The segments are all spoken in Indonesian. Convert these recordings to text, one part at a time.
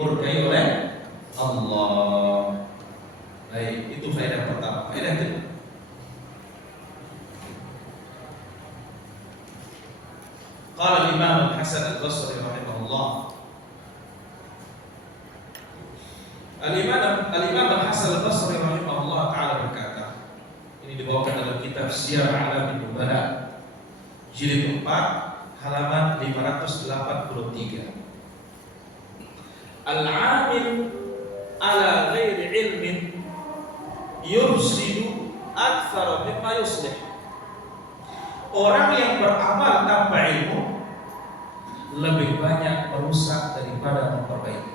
dimurkai oleh Allah. Baik, itu faedah pertama. Faedah kedua, qala Imam Al-Hasan Al-Basri rahimahullah. Al-Imam Al-Hasan Al-Basri rahimahullah taala berkata, ini dibawakan dalam kitab Syiar A'lamin Nubala jilid 4 halaman 583. Al-'amil ala ghairi ilmin yufsidu aktsara mimma yuslih. Orang yang beramal tanpa ilmu lebih banyak merusak daripada memperbaiki.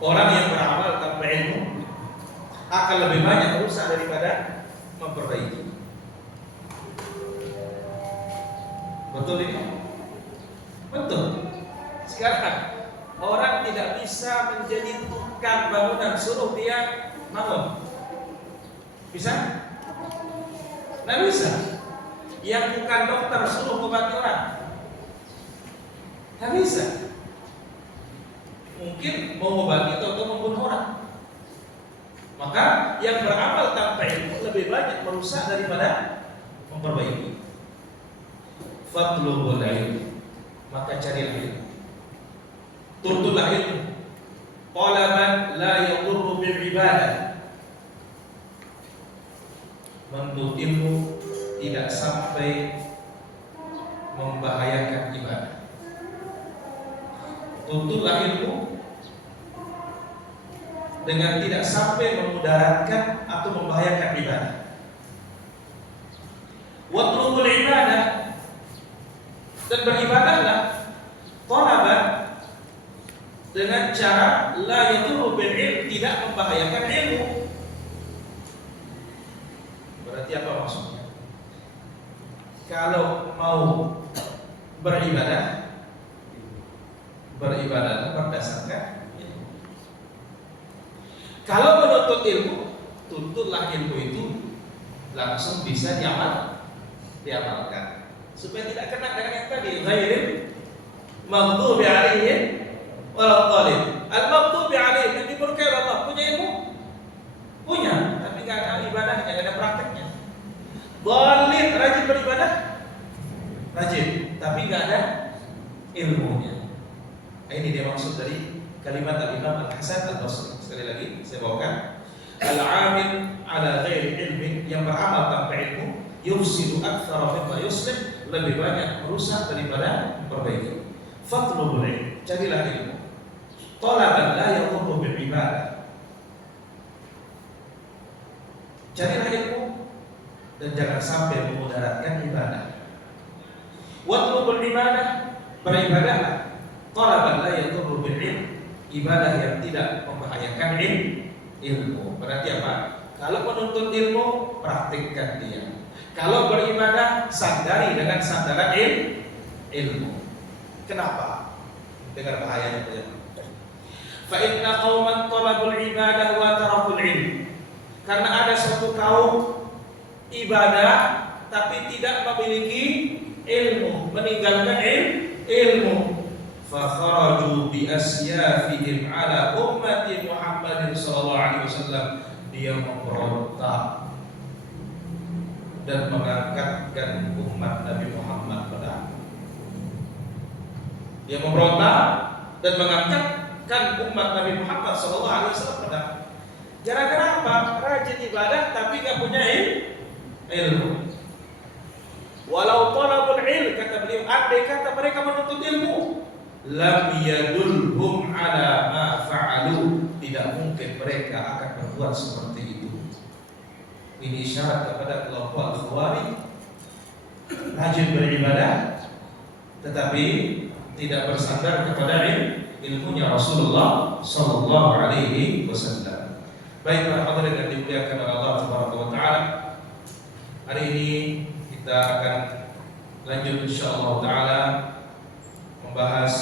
Orang yang beramal tanpa ilmu akan lebih banyak merusak daripada memperbaiki. Betul ini? Betul. Sekarang orang tidak bisa menjadi tukang bangunan, suruh dia bangun. Bisa? Tidak bisa. Yang bukan dokter suruh mengobati orang, tidak bisa. Mungkin mengobati atau membunuh orang. Maka yang beramal tanpa ilmu lebih banyak merusak daripada memperbaiki. Fatlubul ilm, maka carilah ilmu. Tuntutlah ilmu. Talaban la yadurru bil ibadah. Menuntut ilmu tidak sampai membahayakan ibadah. Tuntutlah ilmu dengan tidak sampai memudaratkan atau membahayakan ibadah. Watlubul ibadah, dan beribadahlah talaban dengan cara la yadurru bil ilm, tidak membahayakan ilmu. Berarti apa maksudnya? Kalau mau beribadah berdasarkan ilmu. Kalau menuntut ilmu, tuntutlah ilmu itu langsung bisa diamalkan, supaya tidak kena dengan yang tadi ghairil maghdubi alaihim waladhdallin. Al-maghdubi alaihim, yang dimurkai Allah, punya ilmu? Punya, tapi enggak ada ibadahnya, enggak ada prakteknya. Dhalin, rajin beribadah? Rajin, tapi enggak ada ilmunya. Ini dia maksud dari kalimat Al-Imam Al-Hasan Al-Basri. Sekali lagi saya bawakan, al-'amil ala ghairi ilmin, yang beramal tanpa ilmu, yufsidu aktsara mimma yuslih, lebih banyak merusak daripada memperbaiki. Fatlubul ilm, carilah ilmu. Talaban la yadurru bil ibadah, carilah ilmu dan jangan sampai memudaratkan ibadah. Watlubul ibadah, beribadahlah. Talaban la yadurru bil ilm, ibadah yang tidak membahayakan ilmu. Berarti apa? Kalau menuntut ilmu, praktikkan dia. Kalau beribadah, sadari dengan sandaran ilmu. Kenapa? Dengar bahayanya saja. Fa inna qauman talabul ibadah wa tarakul ilm. Karena ada suatu kaum ibadah tapi tidak memiliki ilmu, meninggalkan ilmu. Fa kharaju bi asyafihim ala ummati Muhammadin sallallahu alaihi wasallam. Dia memberontak dan mengangkatkan umat Nabi Muhammad pada. Dia memberontak dan mengangkatkan umat Nabi Muhammad sallallahu alaihi wasallam pada. Gara-gara apa? Rajin ibadah tapi enggak punya ilmu. Walau talabul ilm, kata beliau, andai kata mereka menuntut ilmu, lam yadulhum ala ma fa'alu, tidak mungkin mereka akan berbuat seperti itu. Ini isyarat kepada kelompok Al-Khawarij, rajin beribadah tetapi tidak bersandar kepada ilmunya Rasulullah sallallahu alaihi wasallam. Baik para hadirin yang dimuliakan oleh Allah Subhanahu wa taala, hari ini kita akan lanjut insyaallah taala membahas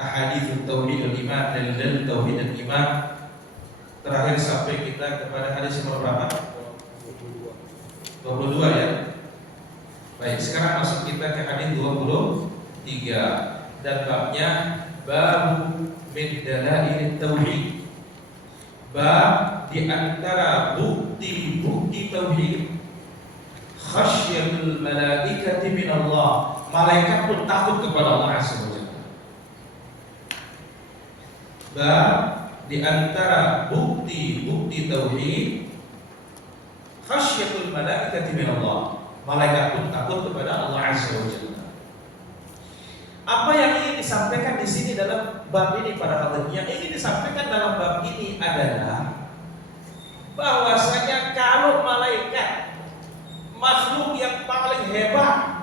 ahadits tauhid al-iman dan tauhid al-iman. Terakhir sampai kita kepada hadis nomor berapa? 22 ya. Baik, sekarang masuk kita ke hadis 23. dan babnya bab min dalail tauhid. Bab di antara bukti-bukti tauhid, khasyatul malaikati min Allah. Malaikat pun takut kepada Allah Azza wa Jalla. Bab di antara bukti-bukti tauhid, khasyatul malaikati min Allah. Malaikat pun takut kepada Allah Azza wa Jalla. Apa yang ingin disampaikan di sini dalam bab ini para hadirin? Yang ingin disampaikan dalam bab ini adalah bahwasanya kalau malaikat makhluk yang paling hebat,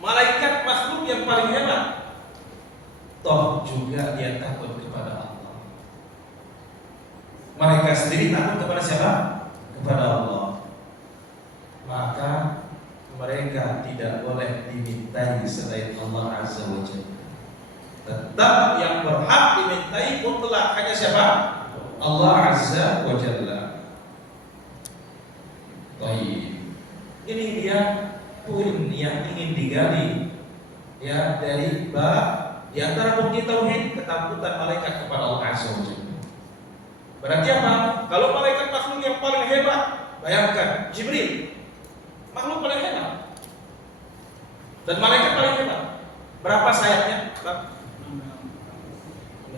malaikat makhluk yang paling hebat, toh juga dia takut kepada Allah. Mereka sendiri takut kepada siapa? Kepada Allah. Maka mereka tidak boleh dimintai selain Allah Azza wa Jalla. Tetap yang berhak dimintai mutlak hanya siapa? Allah Azza wa Jalla. Baik. Ini dia poin yang ingin digali ya dari bab di antara bukti tauhid ketakutan malaikat kepada Allah Azza wa Jalla. Berarti apa? Kalau malaikat makhluk yang paling hebat, bayangkan Jibril, makhluk paling hebat. Dan malaikat paling hebat. Berapa sayapnya?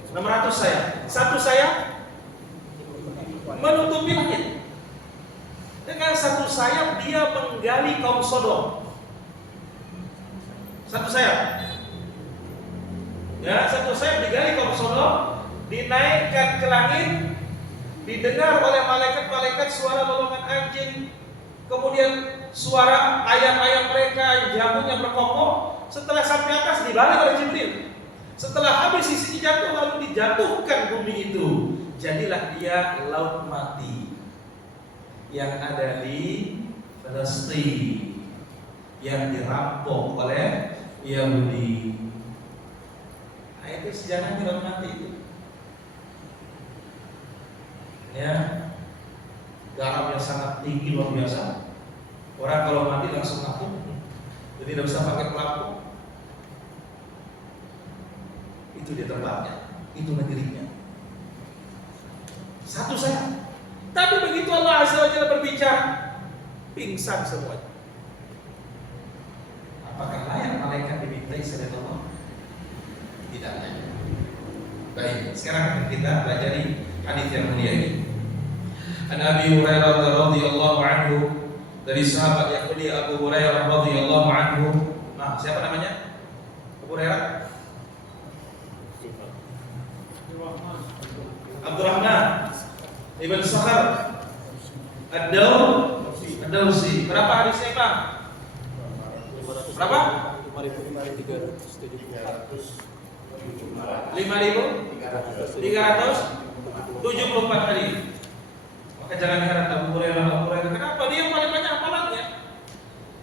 600 sayap. Satu sayap menutupi langit. Dengan satu sayap dia menggali kaum Sodom. Satu sayap. Ya, satu sayap digali kaum Sodom, dinaikkan ke langit, didengar oleh malaikat-malaikat suara lolongan anjing, kemudian suara ayam-ayam mereka yang jagungnya berkokok. Setelah sampai atas dibalik oleh Jibril. Setelah habis sisi jatuh lalu dijatuhkan bumi itu. Jadilah dia laut mati yang ada di Palestina yang dirampok oleh Yahudi. Nah, itu sejarahnya laut mati itu. Ya, garam yang sangat tinggi luar biasa. Orang kalau mati langsung kapuk, jadi tidak bisa pakai pelampung. Itu dia tempatnya, itu negerinya. Satu saja. Tapi begitu Allah Azza wa Jalla berbicara, pingsan semuanya. Apakah layak malaikat dimintai selain Allah? Tidak layak. Baik, sekarang kita pelajari hadis yang mulia ini. An Abi Hurairah radhiyallahu anhu, dari sahabat yang mulia Abu Hurairah radhiyallahu anhu. Nah, siapa namanya? Abu Hurairah? Abdurrahman Ibn Sakhar Ad-Dawsi. Berapa hadisnya, Pak? Berapa? 5.374 hadis. Maka jangan heran Abu Hurairah. Kenapa dia yang paling banyak hafalannya?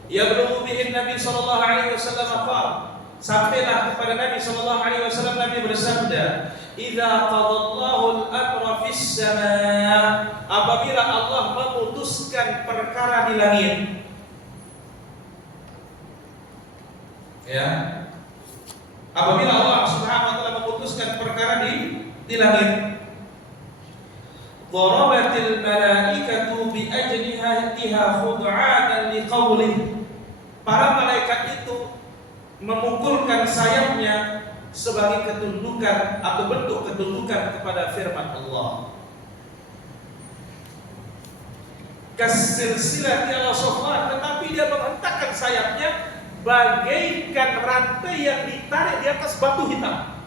Ya belum bihin Nabi sallallahu alaihi wasallam qala. Sampailah kepada Nabi sallallahu alaihi wasallam, Nabi bersabda, "Idza qadallahu al-amra fis samaa." Apabila Allah memutuskan perkara di langit. Ya. Apabila Allah Subhanahu wa taala memutuskan perkara di langit. Darabatil malaikatu bi ajnihatiha khud'anan liqaulih. Para malaikat itu memukulkan sayapnya sebagai ketundukan atau bentuk ketundukan kepada firman Allah. Kasilsilati al-safar, tetapi dia menghentakkan sayapnya bagaikan rantai yang ditarik di atas batu hitam.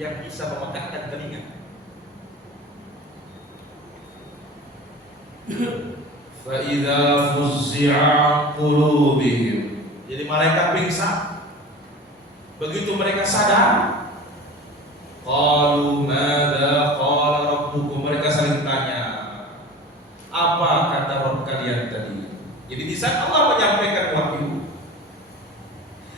Yang bisa memegangkan telinga. Fa idza fuzzi'a qulubihim. Jadi malaikat pingsan. Begitu mereka sadar, qalu madza qala rabbukum. Mereka saling tanya, apa kata Rabb kalian tadi? Jadi di saat Allah menyampaikan wahyu,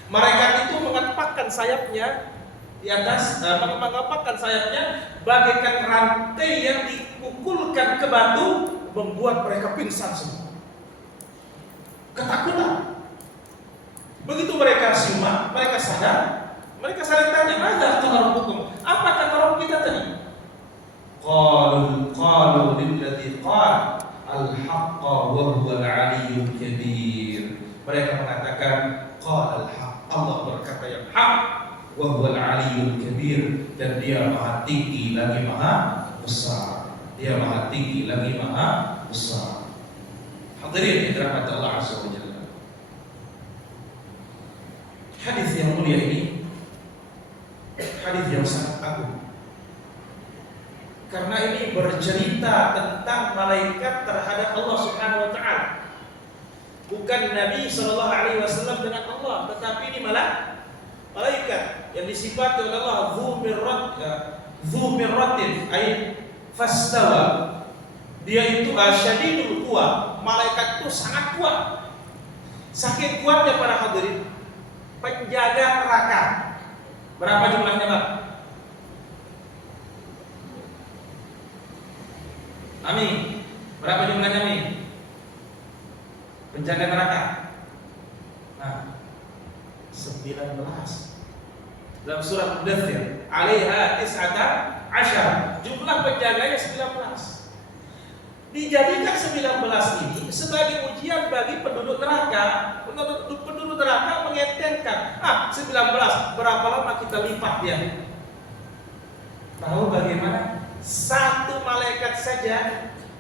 malaikat itu mengepakkan sayapnya di atas, mengepakkan sayapnya bagaikan rantai yang dipukulkan ke batu, membuat mereka pingsan semua. Ketakutan. semua, mereka sadar, mereka saling tanya, "Madzza qala rabbukum?" Apa kata Rabb kita tadi? Qalu lilladzi qala al-haqqa wa huwa al-'aliyyul kabir. Mereka mengatakan qala al-haqq, Allah berkata yang hak, wa huwa al-'aliyyul kabir, dan dia maha tinggi lagi maha besar. Dia maha tinggi lagi maha besar. Hadirin yang dirahmati Allah Azza wa Jalla. Hadis yang mulia ini hadis yang sangat agung. Karena ini bercerita tentang malaikat terhadap Allah Subhanahu wa taala. Bukan Nabi sallallahu alaihi wasallam dengan Allah, tetapi ini malaikat yang disifati oleh Allah dzu mirratin ay fastawa. Dia itu asyadidul quwa. Malaikat itu sangat kuat. Saking kuatnya para hadirin, penjaga neraka. Berapa jumlahnya, Pak? Amin. Berapa jumlahnya, Amin? Penjaga neraka. Nah, 19. Dalam surat Mudaththir, 'alaiha 19. Jumlah penjaganya 19. Dijadikan 19 ini sebagai ujian bagi penduduk neraka. Penduduk neraka mengentengkan, 19, berapa lama kita lipat dia? Tahu bagaimana? Satu malaikat saja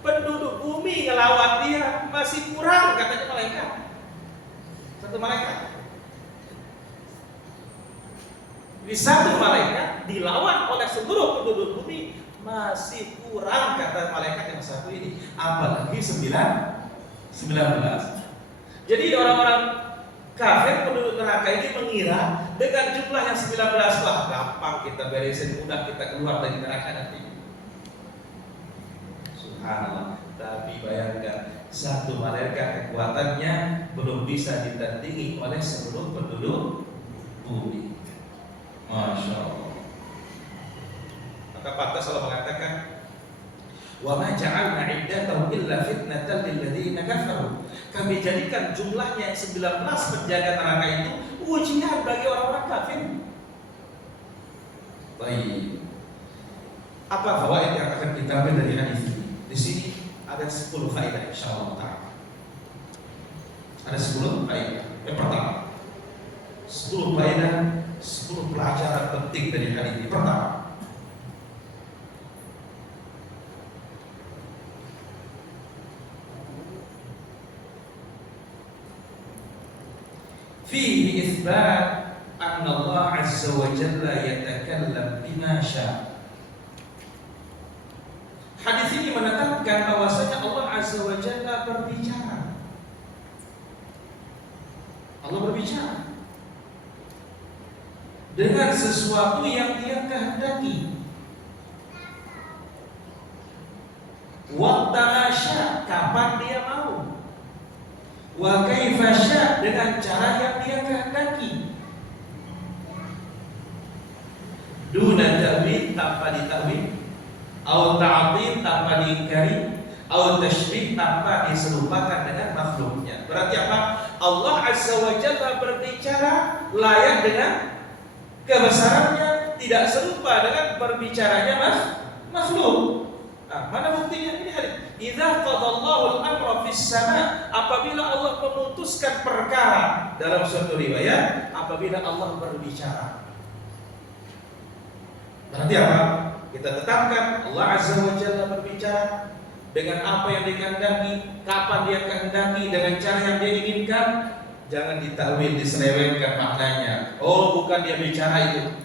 penduduk bumi ngelawan dia masih kurang, katanya malaikat. Satu malaikat. Di satu malaikat dilawan oleh seluruh penduduk bumi masih kurang, kata malaikat yang satu ini, apalagi 19. Jadi orang-orang kafir penduduk neraka ini mengira dengan jumlah yang 19, wah gampang kita beresin, mudah kita keluar dari neraka nanti. Subhanallah. Tapi bayangkan, satu malaikat kekuatannya belum bisa ditandingi oleh seluruh penduduk bumi. Masya Allah. Maka pantas Allah mengatakan, wa ma ja'alna 'iddatahu illa fitnatan lil ladzina kafaru. Kami jadikan jumlahnya 19 penjaga neraka itu ujian bagi orang-orang kafir. Baik. Apa fawaid yang akan kita ambil dari hadis ini? Di sini ada 10 faedah insyaallah taala. Ada 10 faedah. Yang pertama, 10 faedah, 10 pelajaran penting dari hadis ini. Pertama, fihi itsbat anna Allah azza wa jalla yatakallam bima syaa. Hadis ini menetapkan bahwasanya Allah azza wa jalla berbicara. Allah berbicara dengan sesuatu yang Dia kehendaki. Waqta syaa, kapan Dia mau. Wa kaifa syaa, dengan cara yang Dia kehendaki. Duna ta'wil, tanpa ditawil, au ta'til, tanpa diingkari, au tasybih, tanpa diserupakan dengan makhluknya. Berarti apa? Allah azza wa jalla berbicara layak dengan kebesarannya, tidak serupa dengan berbicaranya makhluk. Mana buktinya? Ini hadis. Idza qadallahu al-amra fis sama', apabila Allah memutuskan perkara, dalam suatu riwayat, apabila Allah berbicara. Berarti apa? Kita tetapkan Allah azza wa jalla berbicara dengan apa yang dikehendaki, kapan Dia kehendaki, dengan cara yang Dia inginkan. Jangan ditakwil, diselewengkan maknanya. Oh, bukan Dia bicara itu.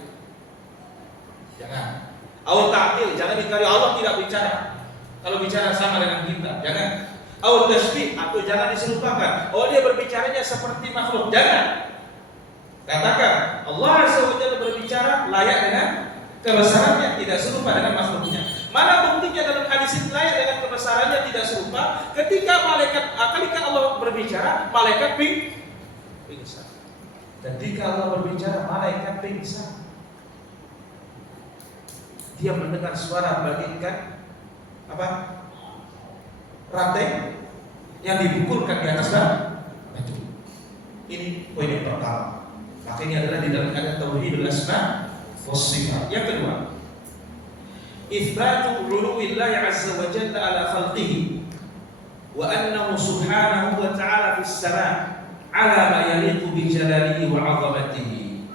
Jangan. Au ta'til, jangan dikari Allah tidak bicara. Kalau bicara sama dengan kita, jangan. Au tasybih, atau jangan diserupakan. Oh, Dia berbicaranya seperti makhluk. Jangan. Katakan Allah azza wa jalla berbicara layak dengan kebesarannya, tidak serupa dengan makhluknya. Mana buktinya dalam hadis ini layak dengan kebesarannya tidak serupa? Ketika Allah berbicara, malaikat pingsan. Ketika Allah berbicara, malaikat pingsan. Dia mendengar suara bagaikan apa? Rantai yang dipukulkan di atas batu. Ini poin yang pertama. Maka ini adalah di dalam ada tauhidul asma was sifat. Yang kedua, itsbatu uluwillahi azza wa jalla ala khalqihi wa annahu subhanahu wa ta'ala fis sama' ala ma yaliqu bi jalalihi wa 'azamatihi.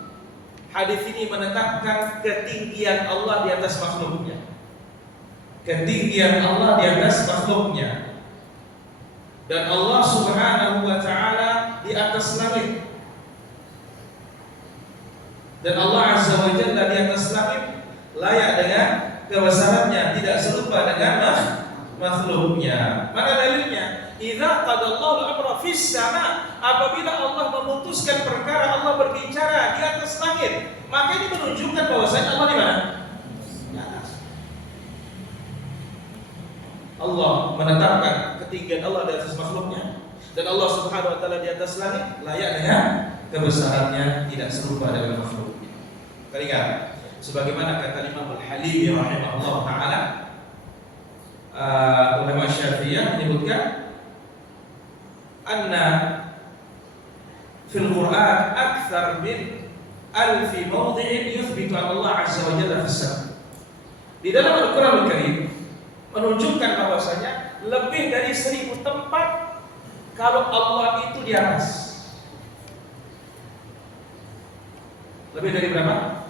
Hadis ini menetapkan ketinggian Allah di atas makhluknya. Ketinggian Allah di atas makhluknya. Dan Allah subhanahu wa ta'ala di atas langit. Dan Allah azza wa jalla di atas langit layak dengan kebesarannya, tidak serupa dengan makhluknya. Mana dalilnya? Idza qadallahu al-amra fis sama', apabila Allah memutuskan perkara, Allah berbicara di atas langit, maka ini menunjukkan bahwasanya Allah di mana? Di atas. Allah menetapkan ketinggian Allah di atas makhluknya, dan Allah subhanahu wa ta'ala di atas langit layak dengan kebesarannya, tidak serupa dengan makhluknya. Ingat, sebagaimana kata Imam Al-Halimi rahimahullah ta'ala, ulama Syafi'iyah menyebutkan anna fil Qur'an akthar min alfi mawdi'in yuthbitu Allah azza wa jalla fis sama'. Di dalam Al-Qur'an Al-Karim menunjukkan bahwasanya lebih dari 1000 tempat kalau Allah itu di atas. Lebih dari berapa?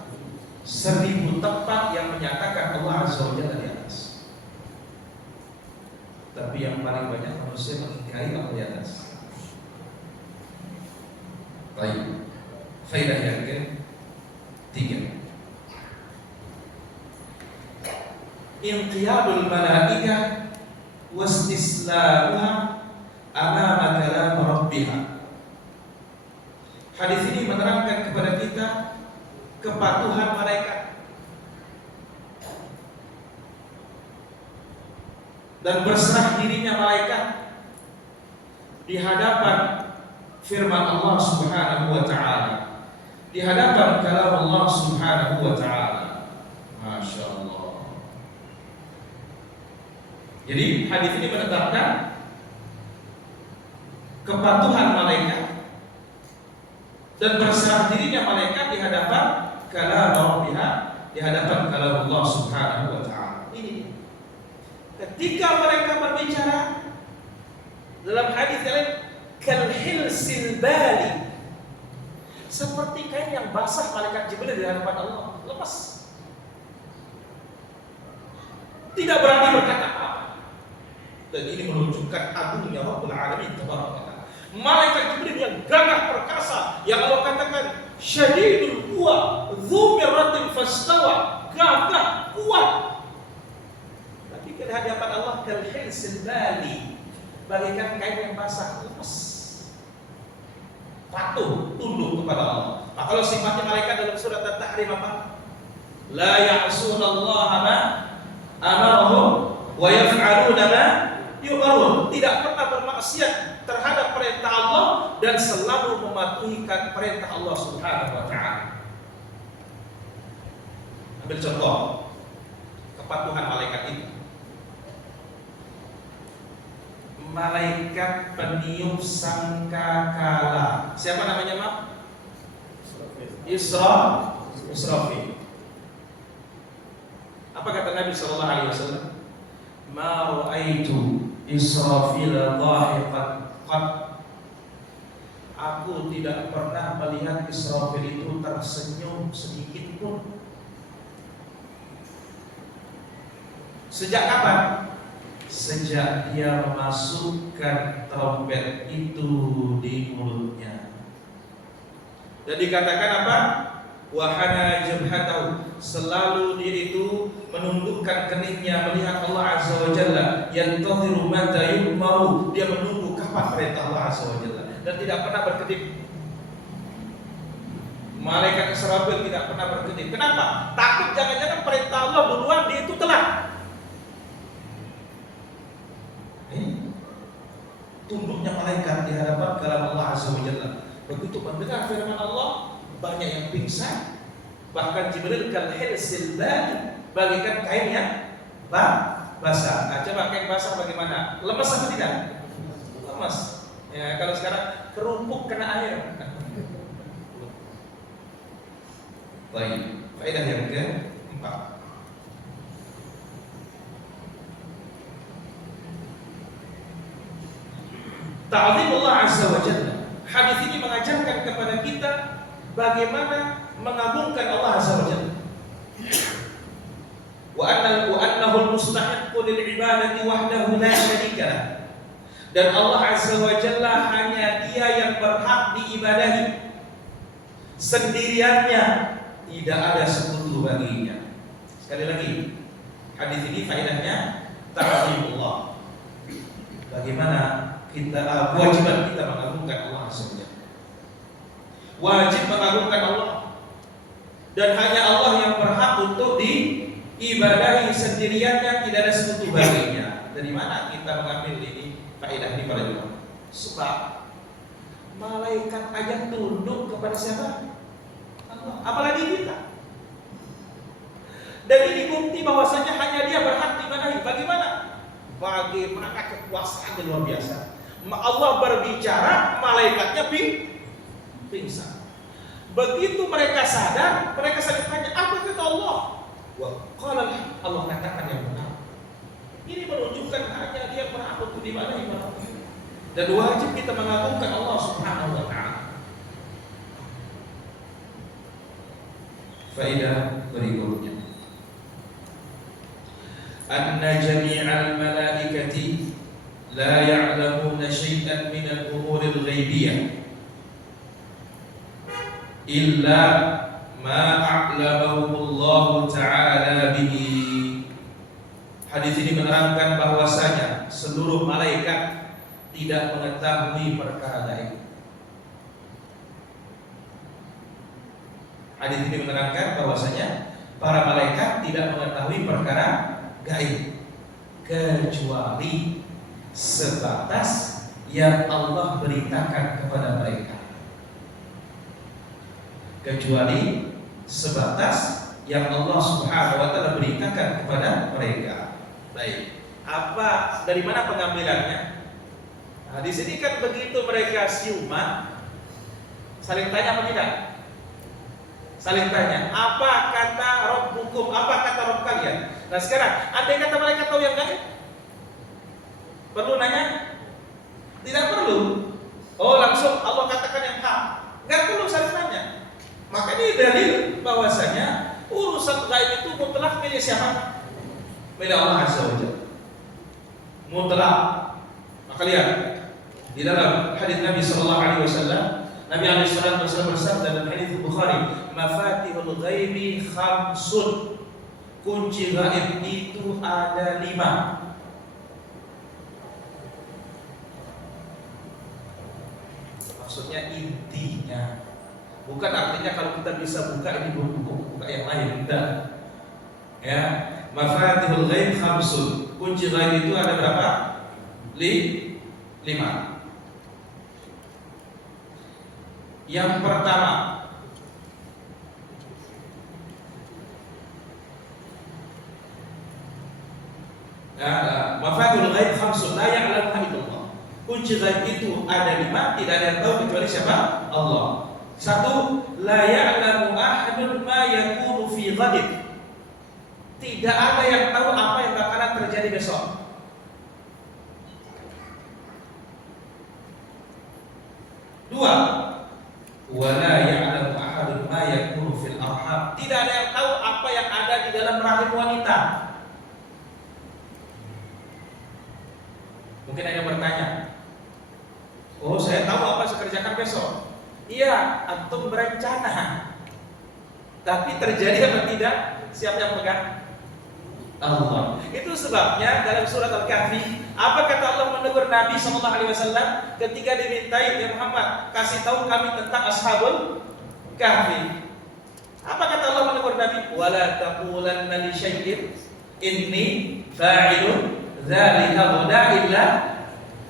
1000 tempat yang menyatakan Allah azza wa jalla di atas. Tapi yang paling banyak manusia mengingkari Allah di atas. Baik. Faedah yang ketiga. Inqiyadul malaikah wastislamuha amama kalam rabbiha. Hadis ini menerangkan kepada kita kepatuhan malaikat dan berserah dirinya malaikat di hadapan firman Allah subhanahu wa ta'ala, di hadapan kalam Allah subhanahu wa ta'ala. Masya Allah. Jadi hadis ini menetapkan kepatuhan malaikat dan berserah dirinya malaikat di hadapan kalam Rabbiha, di hadapan kalam Allah subhanahu wa ta'ala. Ini ketika mereka berbicara dalam hadis lain, kalhilsil bali, seperti kain yang basah malaikat Jibril di hadapan Allah, lepas, tidak berani berkata apa. Dan ini menunjukkan agungnya Rabbul Alamin tabaraka ta'ala. Malaikat Jibril yang gagah perkasa, yang Allah katakan syadidul quwa, dzu mirratin fastawa, gagah kuat. Tapi di hadapan Allah kalhilsil bali, bagaikan kain yang basah, lepas, patuh, tunduk kepada Allah. Nah, kalau sifatnya malaikat dalam surat At-Tahrim apa? La ya'sunallaha ma amarahum wa yaf'aluna ma yu'marun. Tidak pernah bermaksiat terhadap perintah Allah dan selalu mematuhi perintah Allah subhanahu wa ta'ala. Ambil contoh kepatuhan malaikat itu. Malaikat peniup sangkakala. Siapa namanya, Mak? Israfil. Apa kata Nabi sallallahu alaihi wasallam? Ma ra'aitu Israfil dhahiqan qad. Aku tidak pernah melihat Israfil itu tersenyum sedikit pun. Sejak kapan? Sejak dia memasukkan trompet itu di mulutnya. Dan dikatakan apa? Wahana jabhatahu, selalu dia itu menundukkan keningnya melihat Allah azza wa jalla, yantadhiru mata yu'maru, dia menunggu kapan perintah Allah azza wa jalla, dan tidak pernah berkedip. Malaikat Israfil tidak pernah berkedip. Kenapa? Takut jangan-jangan perintah Allah duluan, dia itu telat. Tunduknya malaikat di hadapan kalam Allah azza wa jalla. Begitu mendengar firman Allah, banyak yang pingsan. Bahkan Jibril kalhilsil bali, bagaikan kain yang basah. Nah, coba kain basah bagaimana? Lemas atau tidak? Lemas. Ya, kalau sekarang kerumpuk kena air. Baik, faedah yang keempat. Ta'zimullah azza wa jalla. Hadis ini mengajarkan kepada kita bagaimana mengagungkan Allah azza wa jalla. Wa annahu al-mustahiqqu lil ibadati wahdahu la syarika lah. Dan Allah azza wa jalla hanya Dia yang berhak diibadahi. Sendiriannya, tidak ada sekutu baginya. Sekali lagi, hadis ini faedahnya ta'zimullah. Bagaimana kewajiban kita mengagungkan Allah saja. Wajib mengagungkan Allah. Dan hanya Allah yang berhak untuk diibadahi, sendiriannya, tidak ada sekutu baginya. Dari mana kita mengambil ini faedah ini para jemaah? Sebab malaikat aja tunduk kepada siapa? Allah. Apalagi kita. Dan ini bukti bahwasanya hanya Dia berhak diibadahi. Bagaimana? Bagaimana kekuasaan yang luar biasa. Allah berbicara, malaikatnya pingsan. Begitu mereka sadar, mereka saling tanya, apa kata Allah? Qala Allah katakan yang benar. Ini menunjukkan hanya Dia berhak untuk diibadahi. Dan wajib kita mengagungkan Allah Subhanahu wa ta'ala. Faedah berikutnya, anna jami'al malaikati la ya'lamuna syai'an min al-umur al-ghaibiyah illa ma a'lamahu Allah ta'ala bihi. Hadis ini menerangkan bahwasanya seluruh malaikat tidak mengetahui perkara gaib. Hadis ini menerangkan bahwasanya para malaikat tidak mengetahui perkara gaib kecuali sebatas yang Allah beritakan kepada mereka. Kecuali sebatas yang Allah Subhanahu wa ta'ala beritakan kepada mereka. Baik. Apa, dari mana pengambilannya? Nah, di sini kan begitu mereka siuman, saling tanya apa tidak? Saling tanya, apa kata Rabbukum? Apa kata Rabb kalian? Nah sekarang, andai kata mereka tahu yang gaib, perlu nanya? Tidak perlu. Oh langsung Allah katakan yang hak. Gak perlu saling tanya. Maka ini dalil bahwasanya urusan gaib itu mutlak milik siapa? Milik Allah Azza wa Jalla. Mutlak. Maka lihat di dalam hadis Nabi sallallahu alaihi wasallam, Nabi alaihi wasallam bersabda dalam hadis Bukhari, mafatihul ghaibi khamsun. Kunci gaib itu ada 5. Maksudnya intinya, bukan artinya kalau kita bisa buka ini buka yang lain, tidak. Ya, mafatihul ghaib khamsun. Kunci gaib itu ada berapa? 5. Yang pertama, mafatihul ghaib khamsun la ya'lamuha illallah. Kunci gaib itu ada 5, tidak ada yang tahu kecuali siapa? Allah. 1, la ya'lamu ahadun ma yakunu fi ghadin. Tidak ada yang tahu apa yang bakalan terjadi besok. 2, wa la ya'lamu ahadun ma yakunu fil arham. Tidak ada yang tahu apa yang ada di dalam rahim wanita. Mungkin ada yang bertanya, oh saya tahu apa saya kerjakan besok. Iya, antum berencana. Tapi terjadi apa tidak? Siapa yang pegang? Allah. Itu sebabnya dalam surat Al-Kahfi, apa kata Allah menegur Nabi SAW ketika dimintai, ya Muhammad, kasih tahu kami tentang Ashabul Kahfi. Apa kata Allah menegur Nabi? Wala taqulanna li syai'in inni fa'ilun dzalika ghadan illa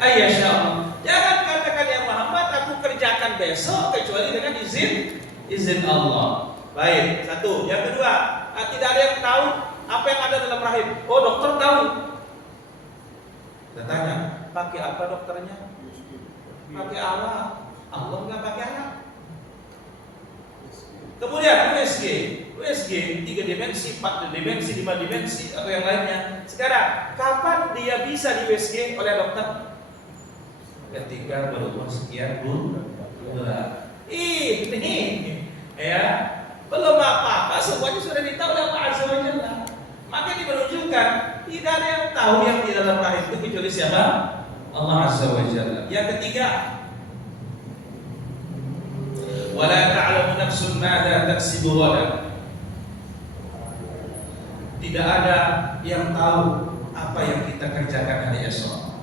ayyasha Allah. Jangan katakan ya Muhammad, aku kerjakan besok kecuali dengan izin Allah. Baik, 1. Yang kedua, tidak ada yang tahu apa yang ada dalam rahim. Oh, dokter tahu. Kita tanya, pakai apa dokternya? Pakai alat. Allah enggak pakai alat. Kemudian USG, USG 3 dimensi, 4 dimensi, 5 dimensi atau yang lainnya. Sekarang, kapan dia bisa di USG oleh dokter? Ketika berumur sekian bulan. Ini ya, belum apa-apa, semuanya sudah ditahu oleh Allah Azza wa Jalla. Maka ini menunjukkan tidak ada yang tahu yang di dalam rahim itu kecuali siapa? Allah Azza wa Jalla. Yang ketiga, wala ta'lamu nafsun madza taksibu ghadan. Tidak ada yang tahu apa yang kita kerjakan hari esok.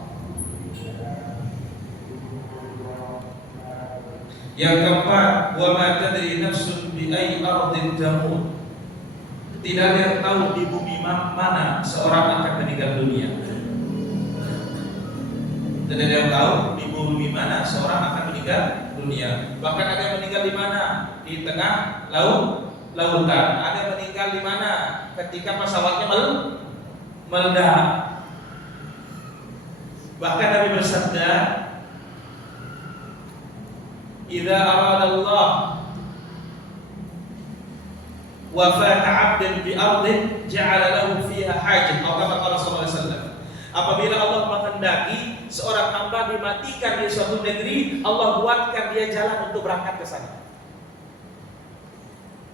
Yang keempat, wa ma tadri nafsun bi ayyi ardin tamut. Tidak ada yang tahu di bumi mana seorang akan meninggal dunia. Tidak ada yang tahu di bumi mana seorang akan meninggal dunia. Bahkan ada yang meninggal di mana? Di tengah lautan. Ada yang meninggal di mana? Ketika pesawatnya meledak. Bahkan Nabi bersabda, "Idza arada Allah wafata 'abdin bi ardin ja'ala lahu fiha hajat." Atau kata Rasulullah SAW, apabila Allah menghendaki seorang hamba dimatikan di suatu negeri, Allah buatkan dia jalan untuk berangkat ke sana.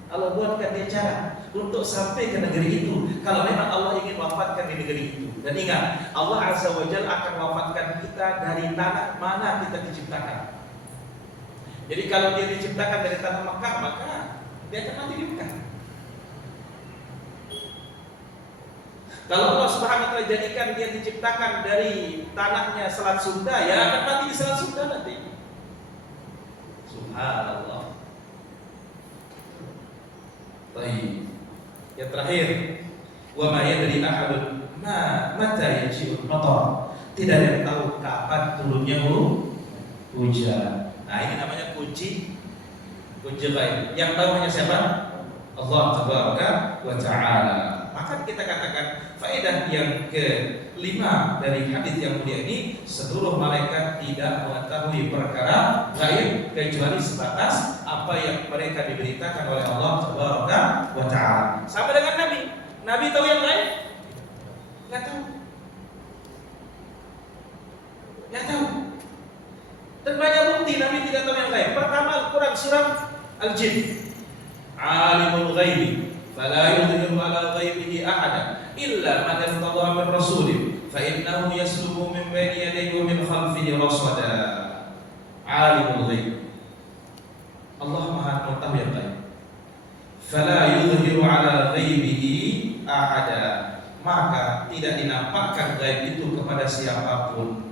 Allah buatkan dia cara untuk sampai ke negeri itu. Kalau memang Allah ingin wafatkan di negeri itu. Dan ingat, Allah Azza wa Jalla akan wafatkan kita dari tanah mana kita diciptakan. Jadi kalau dia diciptakan dari tanah Mekah, maka dia akan mati di Mekah. Kalau Allah Subhanahu wa taala jadikan dia diciptakan dari tanahnya Selat Sunda, ya akan mati di Selat Sunda nanti. Subhanallah. Baik. Yang terakhir, wa ma yadri ahadun mata yaji'ul matar. Tidak ada yang tahu kapan turunnya hujan. Nah, ini namanya kunci ghaib. Yang tahu hanya siapa? Allah Tabaraka wa Ta'ala. Maka kita katakan faedah yang kelima dari hadis yang mulia ini, seluruh malaikat tidak mengetahui perkara gaib kecuali sebatas apa yang mereka diberitakan oleh Allah Tabaraka wa Ta'ala. Sama dengan Nabi. Nabi tahu yang lain? Enggak tahu. Enggak tahu. Dan banyak bukti Nabi tidak tahu yang lain. Pertama, Al-Quran surah Al-Jin, Alimul Ghaibi fala yudhiru ala ghaibihi ahada illa man irtada min rasulin fa innahu yaslubu min bayni yadayhi wa min khalfihi rasada. Alimul Ghaib, Allah Maha mengetahui yang gaib. Fala yudhiru ala ghaibihi ahada, maka tidak dinampakkan gaib itu kepada siapapun.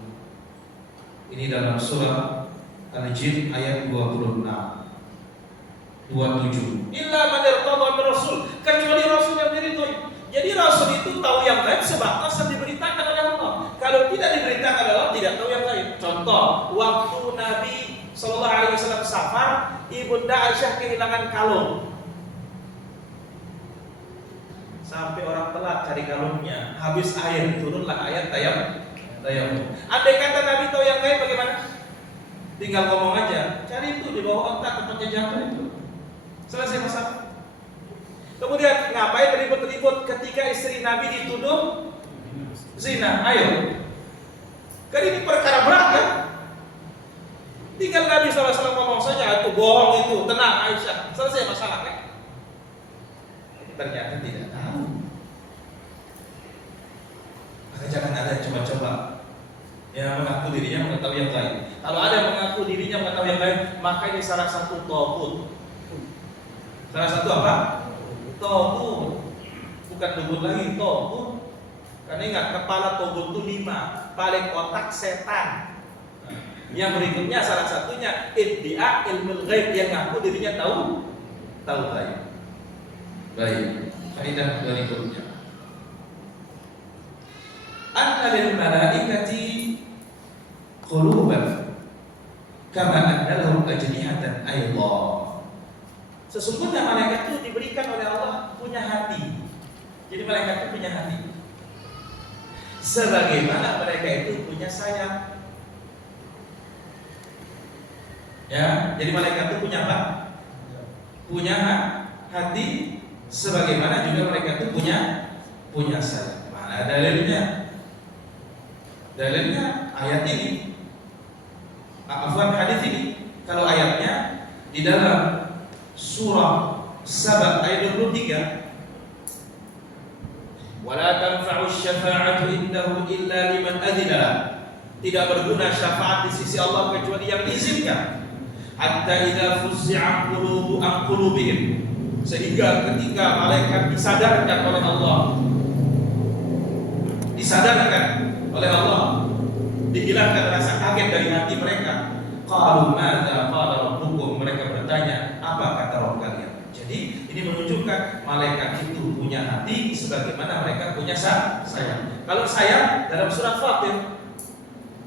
Ini dalam surah Al-Jin ayat 26, 27. Illa man irtada min rasul, kecuali rasul yang diridhoi. Jadi rasul itu tahu yang gaib sebatas yang diberitakan oleh Allah. Kalau tidak diberitakan oleh Allah, tidak tahu yang gaib. Contoh, waktu Nabi sallallahu alaihi wasallam safar, Ibunda Aisyah kehilangan kalung. Sampai orang telat cari kalungnya, habis air, turunlah ayat tayamum. Andai kata Nabi tahu yang gaib bagaimana? Tinggal ngomong aja, cari itu di bawah otak tempatnya jatuh itu. Selesai masalah. Kemudian ngapain ribut-ribut ketika istri Nabi dituduh zina? Ayo. Kan ini perkara berat kan? Tinggal Nabi SAW ngomong saja, itu bohong itu, tenang Aisyah, selesai masalah kan? Ternyata tidak tahu. Maka jangan ada coba-coba yang mengaku dirinya mengetahui yang lain. Kalau ada yang mengaku dirinya mengetahui yang lain, maka ini salah satu taghut. Salah satu apa? Taghut. Bukan dukun lagi, taghut. Karena ingat, kepala taghut itu 5, paling otak setan. Yang berikutnya salah satunya iddia ilmul ghaib, yang ngaku dirinya tahu gaib. Baik, faedah berikutnya. Anna lil malaikati quluban kama anna lahum ajnihatan aydha. Sesungguhnya malaikat itu diberikan oleh Allah punya hati. Jadi malaikat itu punya hati. Sebagaimana mereka itu punya sayap. Ya, jadi malaikat itu punya apa? Punya hati sebagaimana juga mereka itu punya sayap. Mana dalilnya? Dalilnya ayat ini. Afwan, hadis ini. Kalau ayatnya di dalam surah Saba ayat 23, wala tanfa'u syafa'atu indahu illa liman adzina lah. Tidak berguna syafaat di sisi Allah kecuali yang diizinkan. Hatta idza fuzzi'a qulubihim, sehingga ketika malaikat disadarkan oleh Allah, dihilangkan rasa kaget dari hati mereka. Qalu madza qala rabbukum, mereka bertanya, apa kata Rabb kalian? Jadi ini menunjukkan malaikat itu punya hati sebagaimana mereka punya sayap. Kalau sayap dalam surat Fatir,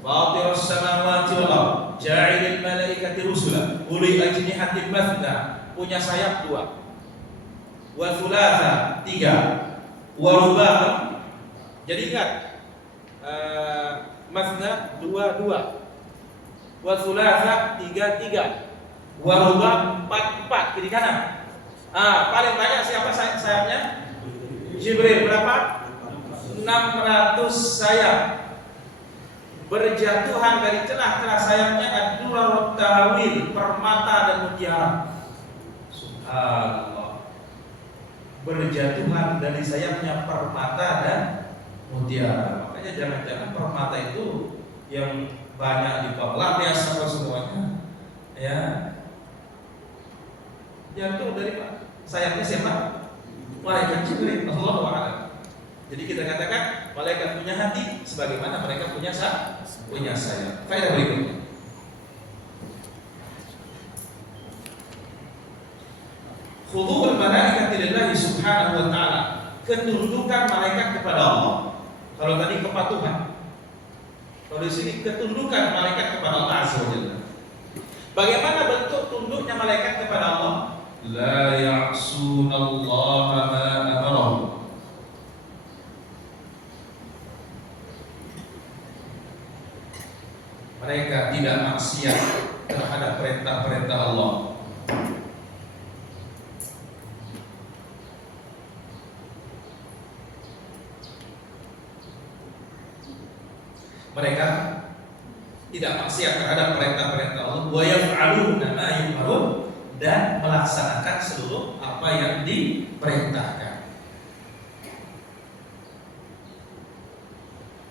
Fatirus samawati wal ardh, ja'ilil malaikati rusula, uli ajnihatin mathna, punya sayap 2, wa thulatha 3, wa rubah. Jadi ingat, mathna 2, wa thulatha 3, wa rubah 4, kiri kanan. Paling banyak siapa sayapnya? Jibril. Berapa? 600 sayap. Berjatuhan dari celah-celah sayapnya ad-durarut tahawil, permata dan mutiara. Subhanallah. Berjatuhan dari sayapnya permata dan mutiara. Makanya jangan-jangan permata itu yang banyak di Bangladesh atau semuanya, ya, jatuh dari sayapnya siapa? Malaikat Jibril. Allahu a'lam. Jadi kita katakan malaikat punya hati sebagaimana mereka punya sayap. Faedah berikutnya. Khudu'ul malaikati lillahi subhanahu wa ta'ala, ketundukan malaikat kepada Allah. Kalau tadi kepatuhan, kalau di sini ketundukan malaikat kepada Allah azza wa jalla. Bagaimana bentuk tunduknya malaikat kepada Allah? La ya'sunallaha ma amarahum. Mereka tidak maksiat terhadap perintah-perintah Allah. Mereka tidak maksiat terhadap perintah-perintah Allah. Wa yaf'aluna ma yu'marun, dan melaksanakan seluruh apa yang diperintahkan.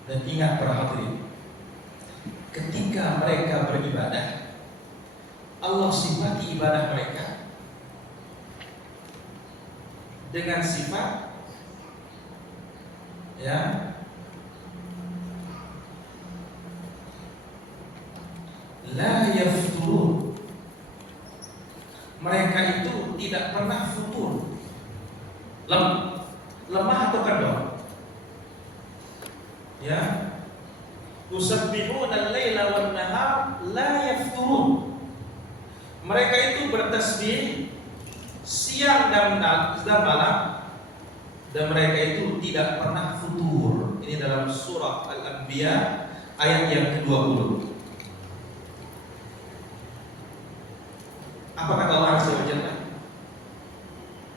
Dan ingat para hadirin, ketika mereka beribadah, Allah sifati ibadah mereka dengan sifat, ya, la yafturun. Mereka itu tidak pernah futur, lemah atau kendor, ya. Yusabbihuna al-laila wan nahar la yafturun. Mereka itu bertasbih siang dan malam, dan mereka itu tidak pernah futur. Ini dalam surah Al-Anbiya ayat yang ke-20. Apa kata Allah azza wa jalla?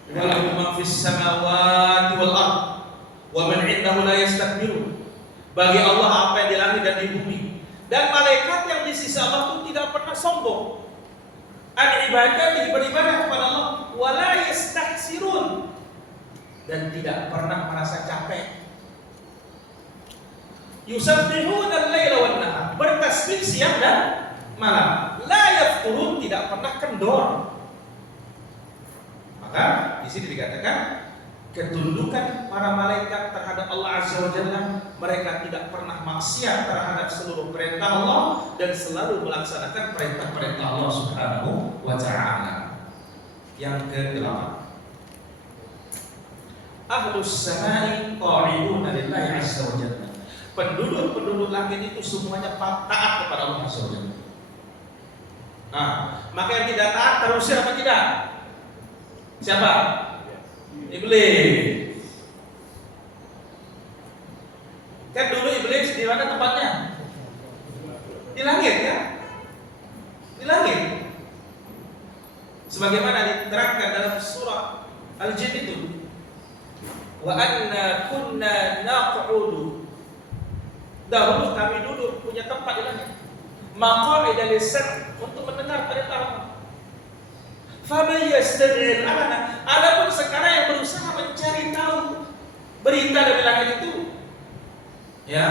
Wa lahu ma fis samawati wal ard wa man 'indahu la yastakbirun. Bagi Allah apa yang di langit dan di bumi, dan malaikat yang di sisi Allah itu tidak pernah sombong. An ibadah, beribadah kepada Allah, wa la yastahsirun, dan tidak pernah merasa capek. Yusabbihuna al-laila wan nahar, bertasbih siang dan malam. La yafturun, tidak pernah kendor. Maka di sini dikatakan ketundukan para malaikat terhadap Allah azza wa jalla, mereka tidak pernah maksiat terhadap seluruh perintah Allah dan selalu melaksanakan perintah-perintah Allah subhanahu wa ta'ala. Yang ke-8, ahlus samai qa'iduna lillahi azza wa jalla. Penduduk-penduduk langit itu semuanya taat kepada Allah azza wa jalla. Maka yang tidak taat terusir apa tidak? Siapa? Iblis. Kan dulu iblis di mana tempatnya? Di langit, ya? Di langit. Sebagaimana diterangkan dalam surah Al-jin itu. Wa anna kunna naq'udu. Dahulu kami duduk punya tempat di langit. Maqa'ida lis-sam' untuk mendengar perintah Allah. Faman yastami'il ana. Adapun sekarang yang berusaha mencari tahu berita dari langit itu, ya,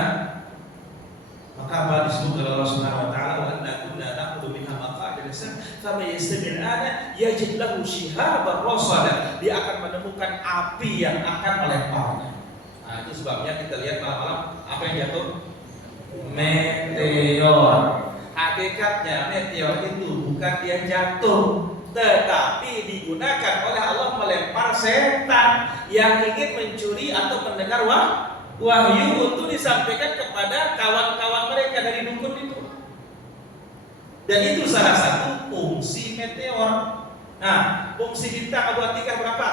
maka apa disebut oleh Allah Subhanahu wa taala, wa anna kunna naq'udu minha maqa'ida lis-sam' faman yastami'il ana yajid lahu shihaban rasada. Dia akan menemukan api yang akan melemparnya. Nah, itu sebabnya kita lihat malam-malam apa yang jatuh? Meteor. Hakikatnya meteor itu bukan dia jatuh, tetapi digunakan oleh Allah melempar setan yang ingin mencuri atau mendengar wahyu untuk disampaikan kepada kawan-kawan mereka dari dukun itu. Dan itu salah satu fungsi meteor. Nah, fungsi bintang Abu Atikah berapa?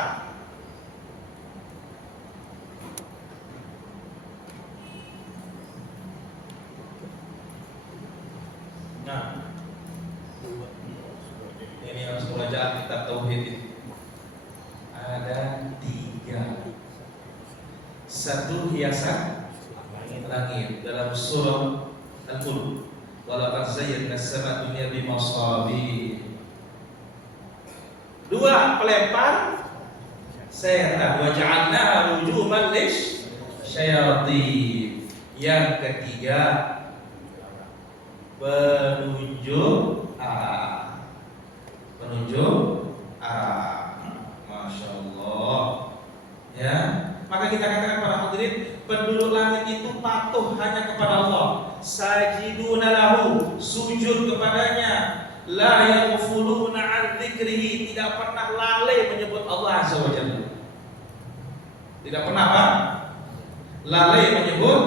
Nah, ini harus belajar kitab tauhid ini. Ada 3. Satu hiasan langit dalam surah Al-Mulk. Walaqad zayyana as-samaa'a dunya bimasabih. 2 pelempar setan. Wa ja'alnaha rujuman lisyayatin. Yang ketiga penunjuk arah. Masya Allah. Ya, maka kita katakan para hadirin, penduduk langit itu patuh hanya kepada Allah. Sajiduna lahu, sujud kepadanya. La yaghfuluna an dzikrihi, tidak pernah lalai menyebut Allah Azza wa Jalla. Tidak pernah apa? Lalai menyebut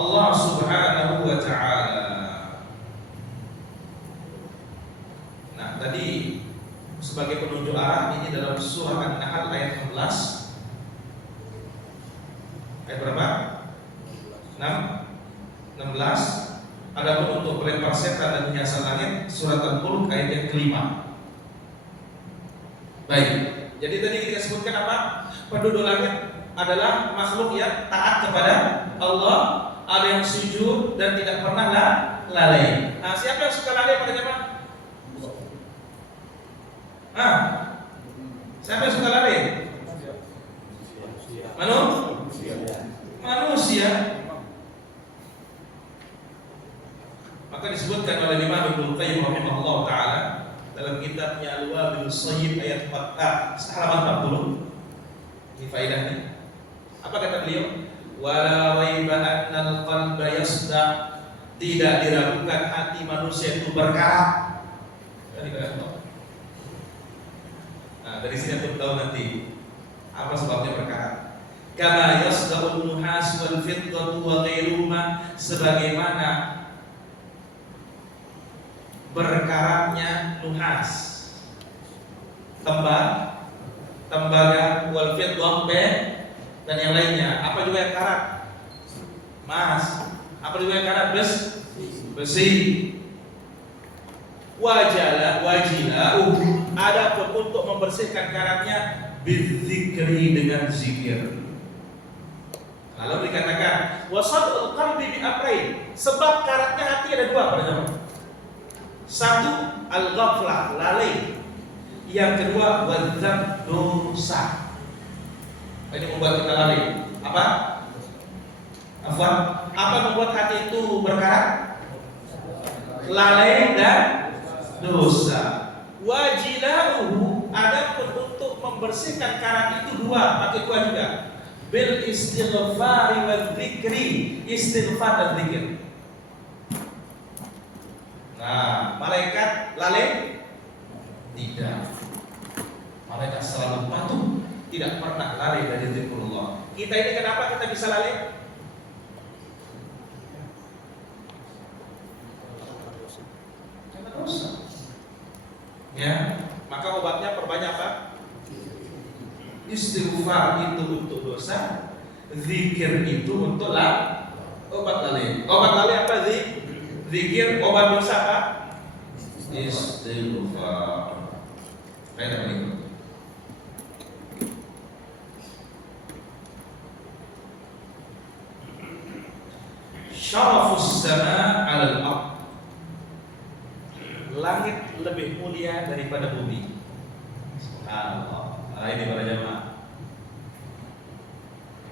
Allah Subhanahu wa taala. Tadi sebagai penunjuk arah ini dalam surah An-Nahl ayat 16. Ayat berapa? 16. Adapun untuk pelempar setan dan hiasan langit, surat Al-Mulk ayat yang kelima. Baik. Jadi tadi kita sebutkan apa? Penduduk langit adalah makhluk yang taat kepada Allah, ada yang sujud dan tidak pernah lalai. Nah, siapa yang suka lalai pada zaman? Siapa yang suka lari? Manusia. Maka disebutkan oleh Imam Ibnu Qayyim rahimahullah taala dalam kitabnya Al-Wabil Shayyib ayat 4 halaman 40. Ini faedahnya. Apa kata beliau? Wala raiba annal qalba yasda. Tidak diragukan hati manusia itu berkarat. Nah, dari sini kita tahu nanti apa sebabnya berkarat. Kama yasda'un nuhas wal fiddatu wa ghairuhuma, sebagaimana berkaratnya nuhas, tembaga, wal fiddah, dan yang lainnya. Apa juga yang karat? Emas. Apa juga yang karat? Besi. Wajila, adapun untuk membersihkan karatnya bidzikri, dengan zikir. Lalu dikatakan wasadul qalbi bi amrayn, sebab karatnya hati ada 2 pada zaman. 1 al-ghaflah, lalai. Yang kedua wadzam, dosa. Ini membuat kita lalai. Apa? Apa membuat hati itu berkarat? Lalai dan dosa. Wajilahu, adapun untuk membersihkan karat itu 2, pakai 2 juga. Bil istighfari wal dzikri, istighfar dan zikir. Nah, malaikat lalai? Tidak. Malaikat selalu patuh, tidak pernah lalai dari zikrullah. Kita ini kenapa kita bisa lalai? Karena dosa. Ya, maka obatnya perbanyak apa? Istighfar itu untuk dosa, zikir itu untuk obat lalai. Obat lalai apa? Zikir. Obat dosa apa? Istighfar. Baik, sama 'alal ardh. Langit lebih mulia daripada bumi. Subhanallah. Ini para jemaah.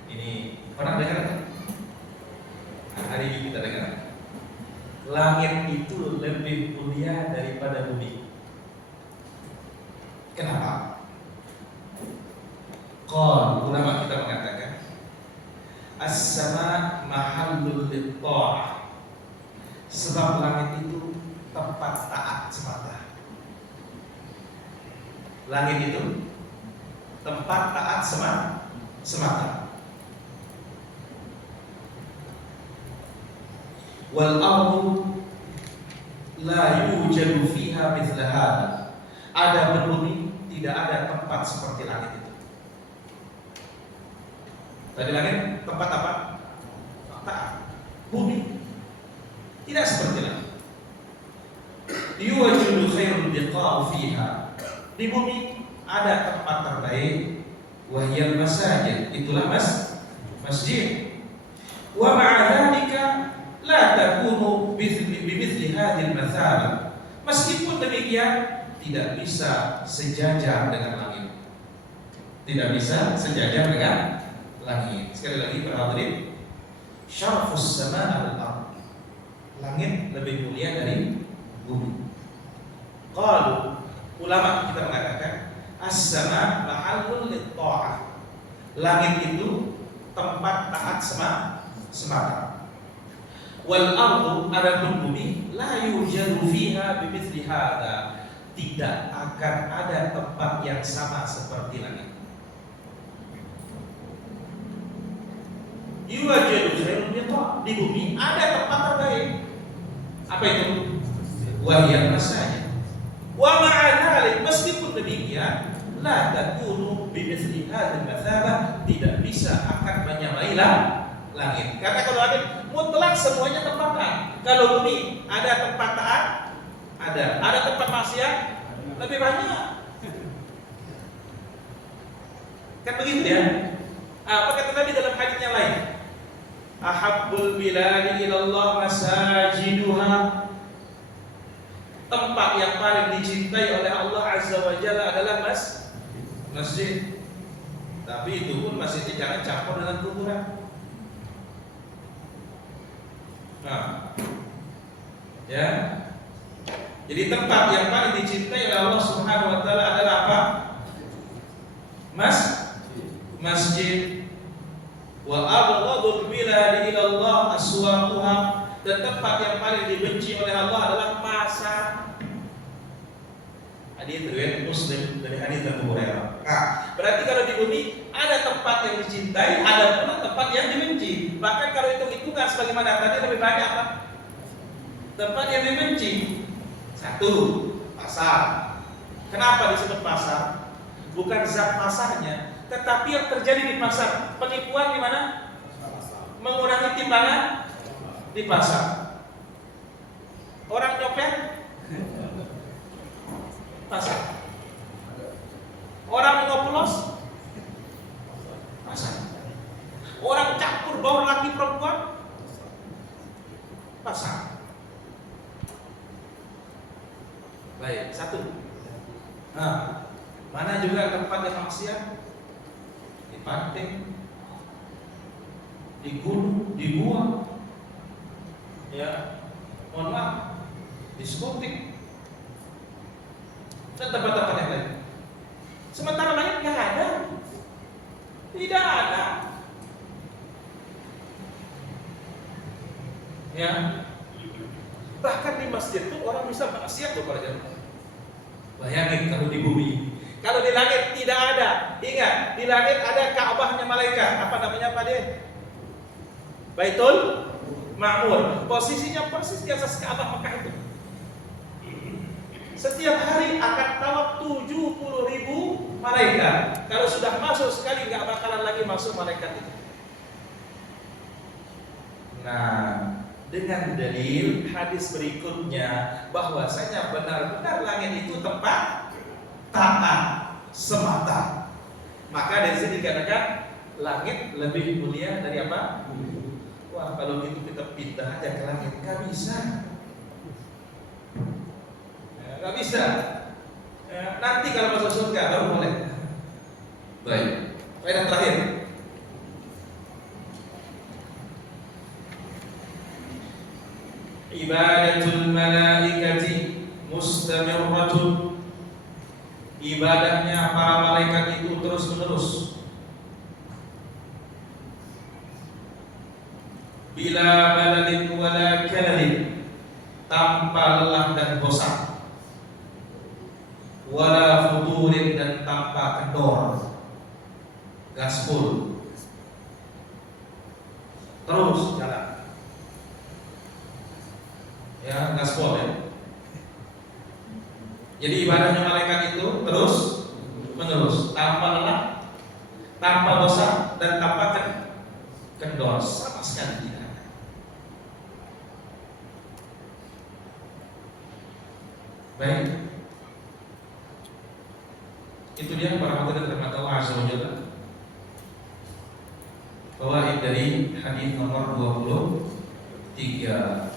Ini pernah dengar? Hari ini kita dengar. Langit itu lebih mulia daripada bumi. Kenapa? Ulama kita mengatakan as-sama mahallul lit-tha'ah. Sebab langit itu tempat taat semata. Langit itu tempat taat semata. Wal ardu la yujadu fiha mithla hadha. Ada bumi tidak ada tempat seperti langit itu. Tadi langit tempat apa? Taat. Bumi tidak seperti langit. Yuwajidu khairul biqa'u fiha. Di bumi ada tempat terbaik, wahyal masajid, itulah masjid. Wa ma'a dzalika la takunu bimithli hadhil mathabah. Meskipun demikian tidak bisa sejajar dengan langit. Tidak bisa sejajar dengan langit. Sekali lagi para hadirin, syarfus sama' al-ardh. Langit lebih mulia dari bumi. Qalu, ulama kita mengatakan as-sama' mahallul lit-tha'ah. Langit itu tempat taat semata. Wal ardu, adapun bumi, la yujadu fiha bimithli hadza. Tidak akan ada tempat yang sama seperti langit. Yuwajadu khairul biqa'ah. Di bumi ada tempat terbaik. Apa itu? Wahyal masajid. Wa ma'a dzalik, meskipun demikian, la takunu bimithli hadzal mathabah, tidak bisa akan menyamai langit. Karena kalau langit mutlak semuanya tempat taat. Kalau bumi ada tempat taat, ada tempat maksiat, lebih banyak. Kan begitu ya? Apa kata Nabi dalam hadis yang lain? Ahabbul biladi ilallah masajiduha. Tempat yang paling dicintai oleh Allah Azza wa Jalla adalah masjid. Tapi itu pun masjidnya jangan campur dengan kuburan. Nah, ya. Jadi tempat yang paling dicintai oleh Allah Subhanahu wa taala adalah apa? Masjid. Wa abghadul biladi ila Allah aswaquha. Dan tempat yang paling dibenci oleh Allah adalah pasar. Hadis riwayat Muslim dari hadis Abu Hurairah. Nah, berarti kalau di bumi ada tempat yang dicintai, ada pula tempat yang dibenci. Bahkan kalau hitung-hitungan sebagaimana tadi lebih banyak apa? Tempat yang dibenci. Satu, pasar. Kenapa disebut pasar? Bukan zat pasarnya, tetapi yang terjadi di pasar. Penipuan di mana? Mengurangi timbangan di pasar. Orang nyopet pasar. Orang ngoplos pasar. Orang campur baur laki perempuan pasar. Baik, satu. Nah, mana juga tempat yang maksiat? Di pantai, di gunung, di gua, ya, mohon maaf, diskotik, dan tempat-tempat yang lain. Sementara langit nggak ada, tidak ada. Ya, bahkan di masjid itu orang bisa maksiat loh para jemaah. Bayangin kalau di bumi, kalau di langit tidak ada. Ingat, di langit ada Ka'bahnya malaikat. Apa namanya Pak De? Baitul Ma'mur. Posisinya persis di atas Ka'bah Mekah itu. Setiap hari akan tawaf 70.000 malaikat. Kalau sudah masuk sekali nggak bakalan lagi masuk malaikat itu. Nah, dengan dalil hadis berikutnya bahwasanya benar-benar langit itu tempat taat semata. Maka dari sini dikatakan langit lebih mulia dari apa? Wah, kalau gitu kita pindah aja ke langit. Gak bisa. Gak bisa. Nanti kalau masuk surga baru boleh. Baik. Faedah terakhir. Ibadatul malaikati mustamirratun. Ibadahnya para malaikat itu terus menerus. Bila malalin wala kalalin, tanpa lelah dan bosan, wala futurin dan tanpa kendor, gaspol, terus jalan, ya gaspol ya. Jadi ibadahnya malaikat itu terus menerus, tanpa lelah, tanpa bosan dan tanpa kendor, sama sekali tidak. Baik, itu dia para hadirin rahmat Allah azza wa jalla. Fawaid dari hadis nomor 23.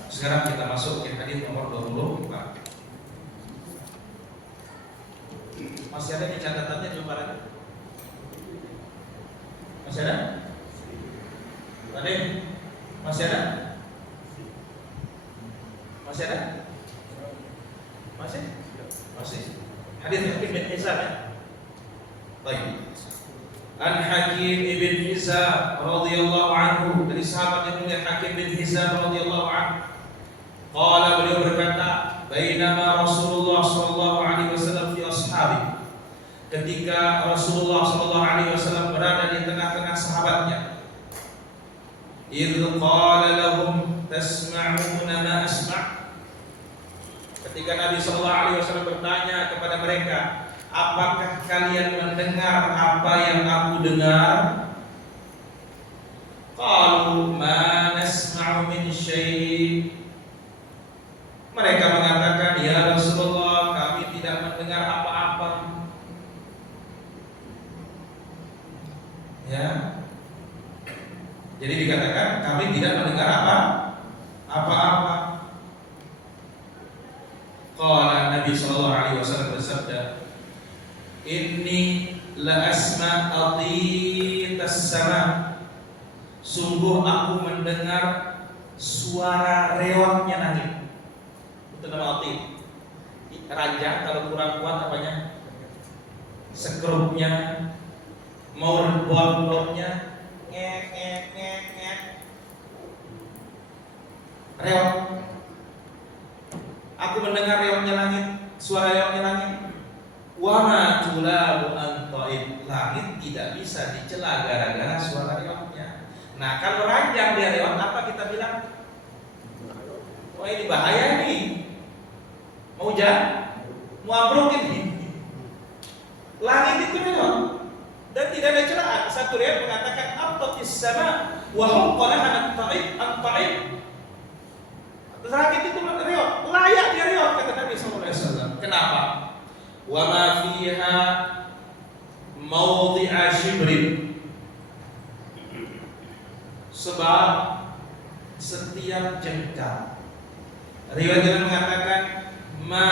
Sekarang kita masuk ke hadis nomor 24. Masih ada di catatannya coba lagi? Masih ada? Ada? Masih ada? Masih ada? Masih? Hadis Hakim bin Hizam ya. Baik. An Hakim bin Hizam radhiyallahu anhu, dari sahabat yang mulia Hakim bin Hizam radhiyallahu anhu. Qala, beliau berkata, bainama Rasulullah sallallahu alaihi wasallam fi ashabi. Ketika Rasulullah sallallahu alaihi wasallam berada di tengah-tengah sahabatnya. Idz qala lahum tasma'una ma asma'. Ketika Nabi sallallahu alaihi wasallam bertanya kepada mereka, apakah kalian mendengar apa yang aku dengar? Qalu ma nasma'u min syai'. Mereka mengatakan, ya Rasulullah, kami tidak mendengar apa-apa. Ya. Jadi dikatakan kami tidak mendengar apa-apa. Qala, Nabi sallallahu alaihi wasallam bersabda, inni la asma atitas sama. Sungguh aku mendengar suara reotnya langit. Itu nama ati. Raja kalau kurang kuat apanya? Sekrupnya, mau rebon-rebonnya, ngek. Reot. Aku mendengar reotnya langit, suara reotnya langit. Wa ma tulabu antaib. Langit tidak bisa dicela gara-gara suara reotnya. Nah, kalau ranjang dia reot, apa kita bilang? Wah, ini bahaya nih. Mau ambruk ini. Langit itu reot dan tidak ada celaan. Satu riwayat mengatakan attatis sama wa huqqalaha antaib. Langit itu reot, layak dia reot, kata Nabi sallallahu alaihi wasallam. Kenapa? Wa ma fiha mawdi'a shibrin. Sebab setiap jengkal. Riwayat yang mengatakan ma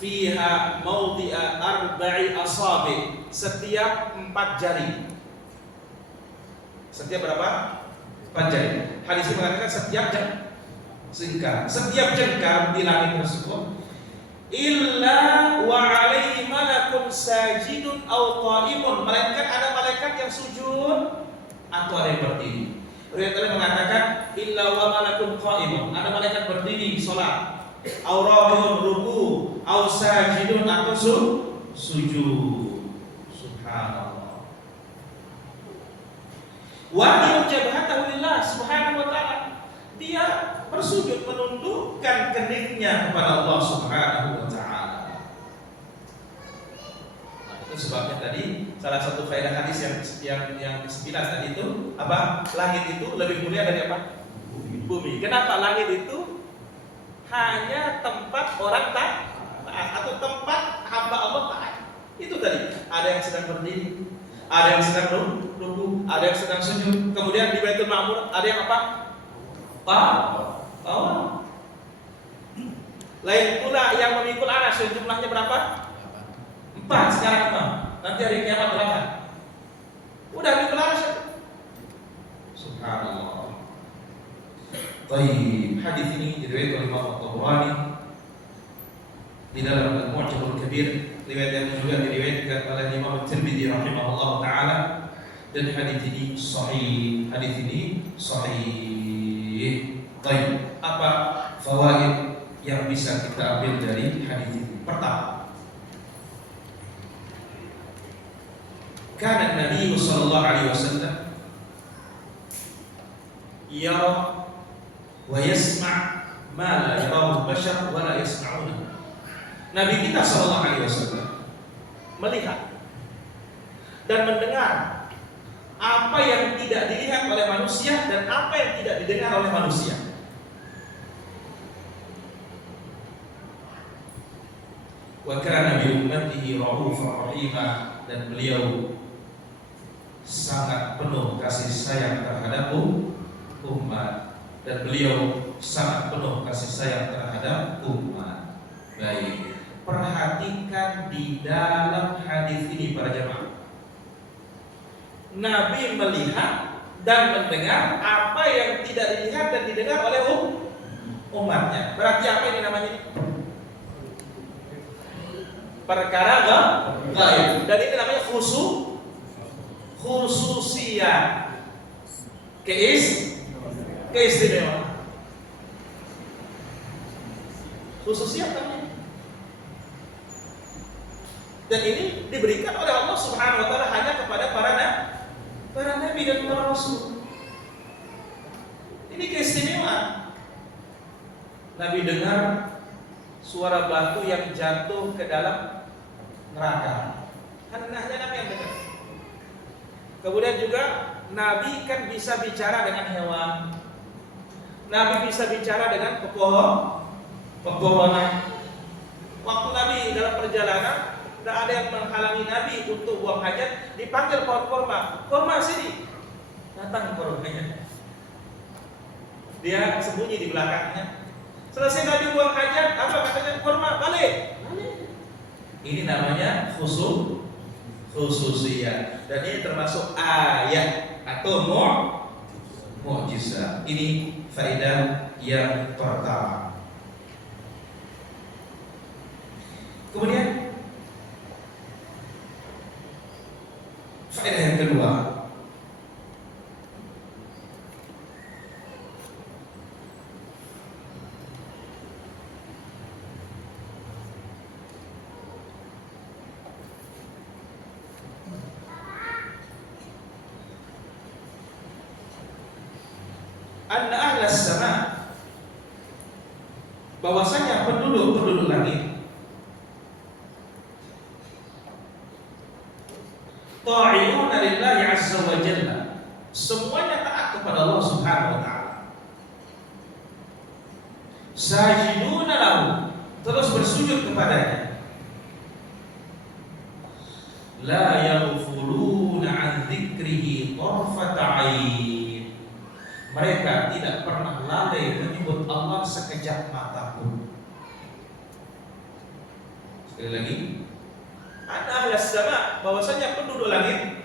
fiha mawdi'a arba'i asabi. Setiap 4 jari. Setiap berapa? 4 jari. Hadis ini mengatakan setiap jengkal di langit tersebut illa wa alaihi malakun sajidun aw qaimun, melainkan ada malaikat yang sujud atau ada yang berdiri. Riwayat lain mengatakan illa wa malakun qaimun, ada malaikat berdiri salat, aw rabiun ruku, aw sajidun atau sujud. Subhanallah. Wa yujabhatahu lillah subhanahu wa ta'ala. Dia bersujud menundukkan keningnya kepada Allah Subhanahu wa taala. Nah, itu sebabnya tadi salah satu faedah hadis yang ke-9 tadi itu apa? Langit itu lebih mulia dari apa? Bumi. Kenapa langit itu hanya tempat orang taat atau tempat hamba Allah taat? Itu tadi. Ada yang sedang berdiri, ada yang sedang ruku, ada yang sedang sujud. Kemudian di Baitul Ma'mur ada yang apa? Tawaf. Lain pula yang memikul aras, jumlahnya berapa? 4 sekarang 6. Nanti hari kiamat 8. Udah mikul aras ya? Subhanallah. Baik, hadis ini diriwayatkan oleh Imam At-Tabrani di dalam Al-Mu'jam Al-Kabir, riwayat yang juga diriwayatkan oleh Imam At-Tirmidzi rahimahullah taala, dan hadis ini sahih. Hadis ini sahih. Baik, apa fawaid yang bisa kita ambil dari hadis ini? Pertama, kana Nabi sallallahu alaihi wasallam yara wa yasma' ma la yarahu al-bashar wa la yasma'una. Nabi kita sallallahu alaihi wasallam melihat dan mendengar apa yang tidak dilihat oleh manusia dan apa yang tidak didengar oleh manusia. Wa kana bi ummatihi ra'ufur rahima, dan beliau sangat penuh kasih sayang terhadap umat, dan beliau sangat penuh kasih sayang terhadap umat. Baik, perhatikan di dalam hadis ini para jemaah. Nabi melihat dan mendengar apa yang tidak dilihat dan didengar oleh umatnya. Berarti apa ini namanya? Perkara gaib. Dan ini namanya khususiyah. Keistimewaan. Khususiyah namanya. Dan ini diberikan oleh Allah Subhanahu wa taala hanya kepada para nabi dan para rasul. Ini keistimewaan. Nabi dengar suara batu yang jatuh ke dalam neraka. Hanya Nabi yang dengar. Kemudian juga Nabi kan bisa bicara dengan hewan. Nabi bisa bicara dengan pepohonan. Waktu Nabi dalam perjalanan, tidak ada yang menghalangi Nabi untuk buang hajat, dipanggil pohon kurma. Kurma sini. Datang kurmanya. Dia sembunyi di belakangnya. Selesai Nabi buang hajat, apa katanya? Kurma, balik. Ini namanya khususiyah. Dan ini termasuk ayat atau mu'jizat. Ini faedah yang pertama. Kemudian faedah yang kedua, anna ahlas sama, bahwasanya penduduk langit ta'i'una lillahi azza wa jalla, semuanya taat kepada Allah Subhanahu wa taala. Sajiduna lahu, terus bersujud kepadanya. La yaghfuluna an dzikrihi tarfata 'ain, mereka tidak pernah lalai menyebut Allah sekejap mata pun. Sekali lagi, ada ahlas sama, bahwasanya penduduk langit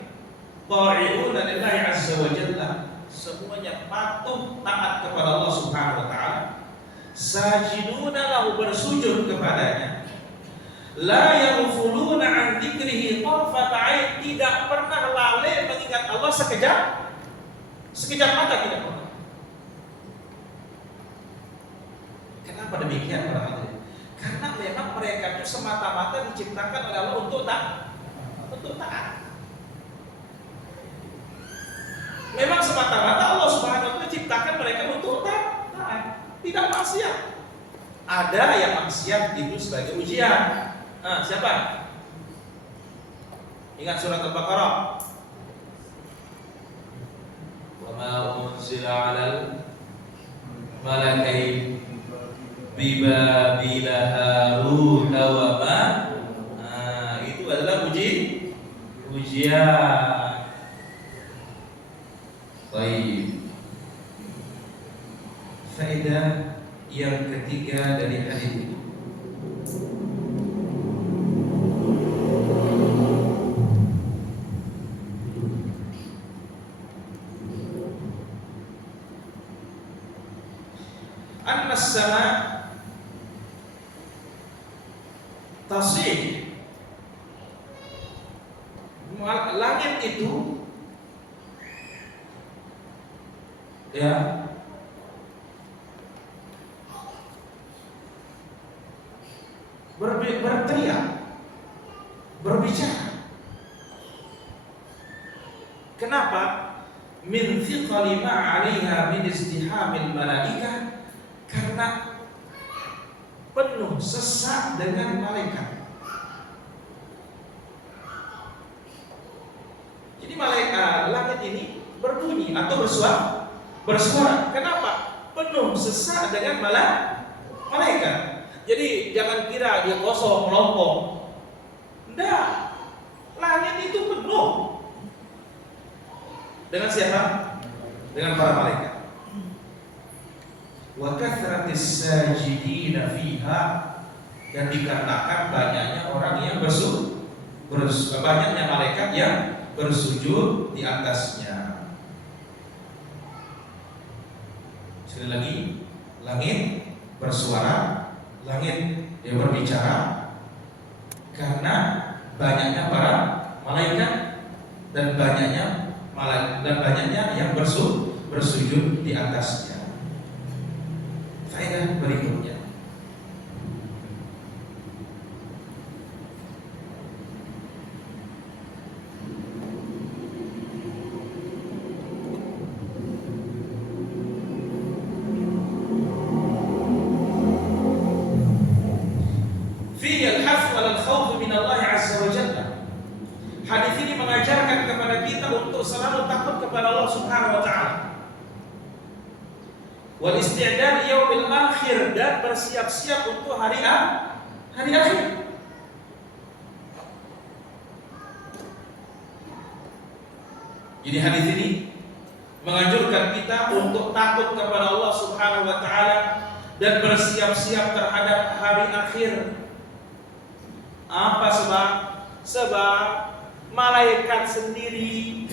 ta'i'una lillahi azza wa jalla, semuanya patuh taat kepada Allah Subhanahu wa taala. Sajiduna lahu, bersujud kepadanya. La yaghfuluna an dzikrihi tarfata 'ain, tidak pernah lalai mengingat Allah sekejap mata, tidak pernah. Kenapa demikian para hadirin? Karena memang mereka itu semata-mata diciptakan oleh Allah untuk taat. Memang semata-mata Allah Subhanahu wa taala ciptakan mereka untuk taat, tidak maksiat. Ada yang maksiat itu sebagai ujian. Siapa? Ingat surat Al-Baqarah. Wa ma unzila 'alal malakaini bibabila Harut wa ma, itu adalah ujian. Baik. faedah yang ketiga dari hadis itu. Annas sama tasih, langit itu ya berteriak, berbicara. Kenapa? Min thiqali ma 'alaiha min istihamil malaikah, karena penuh sesak dengan malaikat. Jadi malaikat langit ini berbunyi atau bersuara. Kenapa? Penuh sesak dengan malaikat. Jadi jangan kira dia kosong melompong. Enggak. Langit itu penuh. Dengan siapa? Dengan para malaikat. Wa kathratis sajidina fiha, dan dikarenakan banyaknya orang yang banyaknya malaikat yang bersujud di atasnya. Sekali lagi, langit bersuara, langit yang berbicara karena banyaknya para malaikat dan banyaknya yang bersujud di atasnya. Faedah berikutnya, hadis ini mengajarkan kepada kita untuk selalu takut kepada Allah Subhanahu wa taala. Wal isti'dad yaumil akhir, dan bersiap-siap untuk hari akhir. Jadi hadis ini menganjurkan kita untuk takut kepada Allah Subhanahu wa taala dan bersiap-siap terhadap hari akhir. Apa sebab? Sebab malaikat sendiri,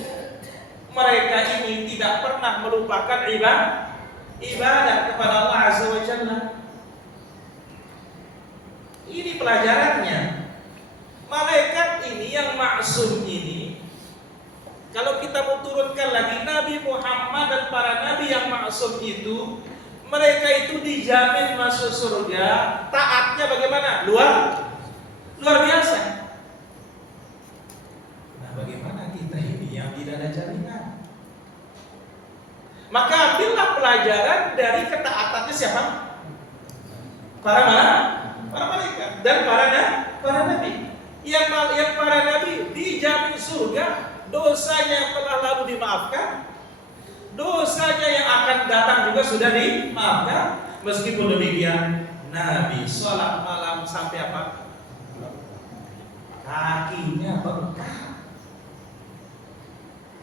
mereka ini tidak pernah melupakan ibadah kepada Allah Azza wa Jalla. Ini pelajarannya. Malaikat ini yang maksum ini, kalau kita mau turunkan lagi, Nabi Muhammad dan para nabi yang maksum itu, mereka itu dijamin masuk surga. Taatnya bagaimana? Luar biasa. Bagaimana kita ini yang tidak ada jaminan? Maka ambillah pelajaran dari ketaatannya siapa? Para malaikat dan para nabi. Yang para nabi dijamin surga, dosanya yang telah lalu dimaafkan, dosanya yang akan datang juga sudah dimaafkan. Meskipun demikian, Nabi sholat malam sampai apa? Kakinya bengkak.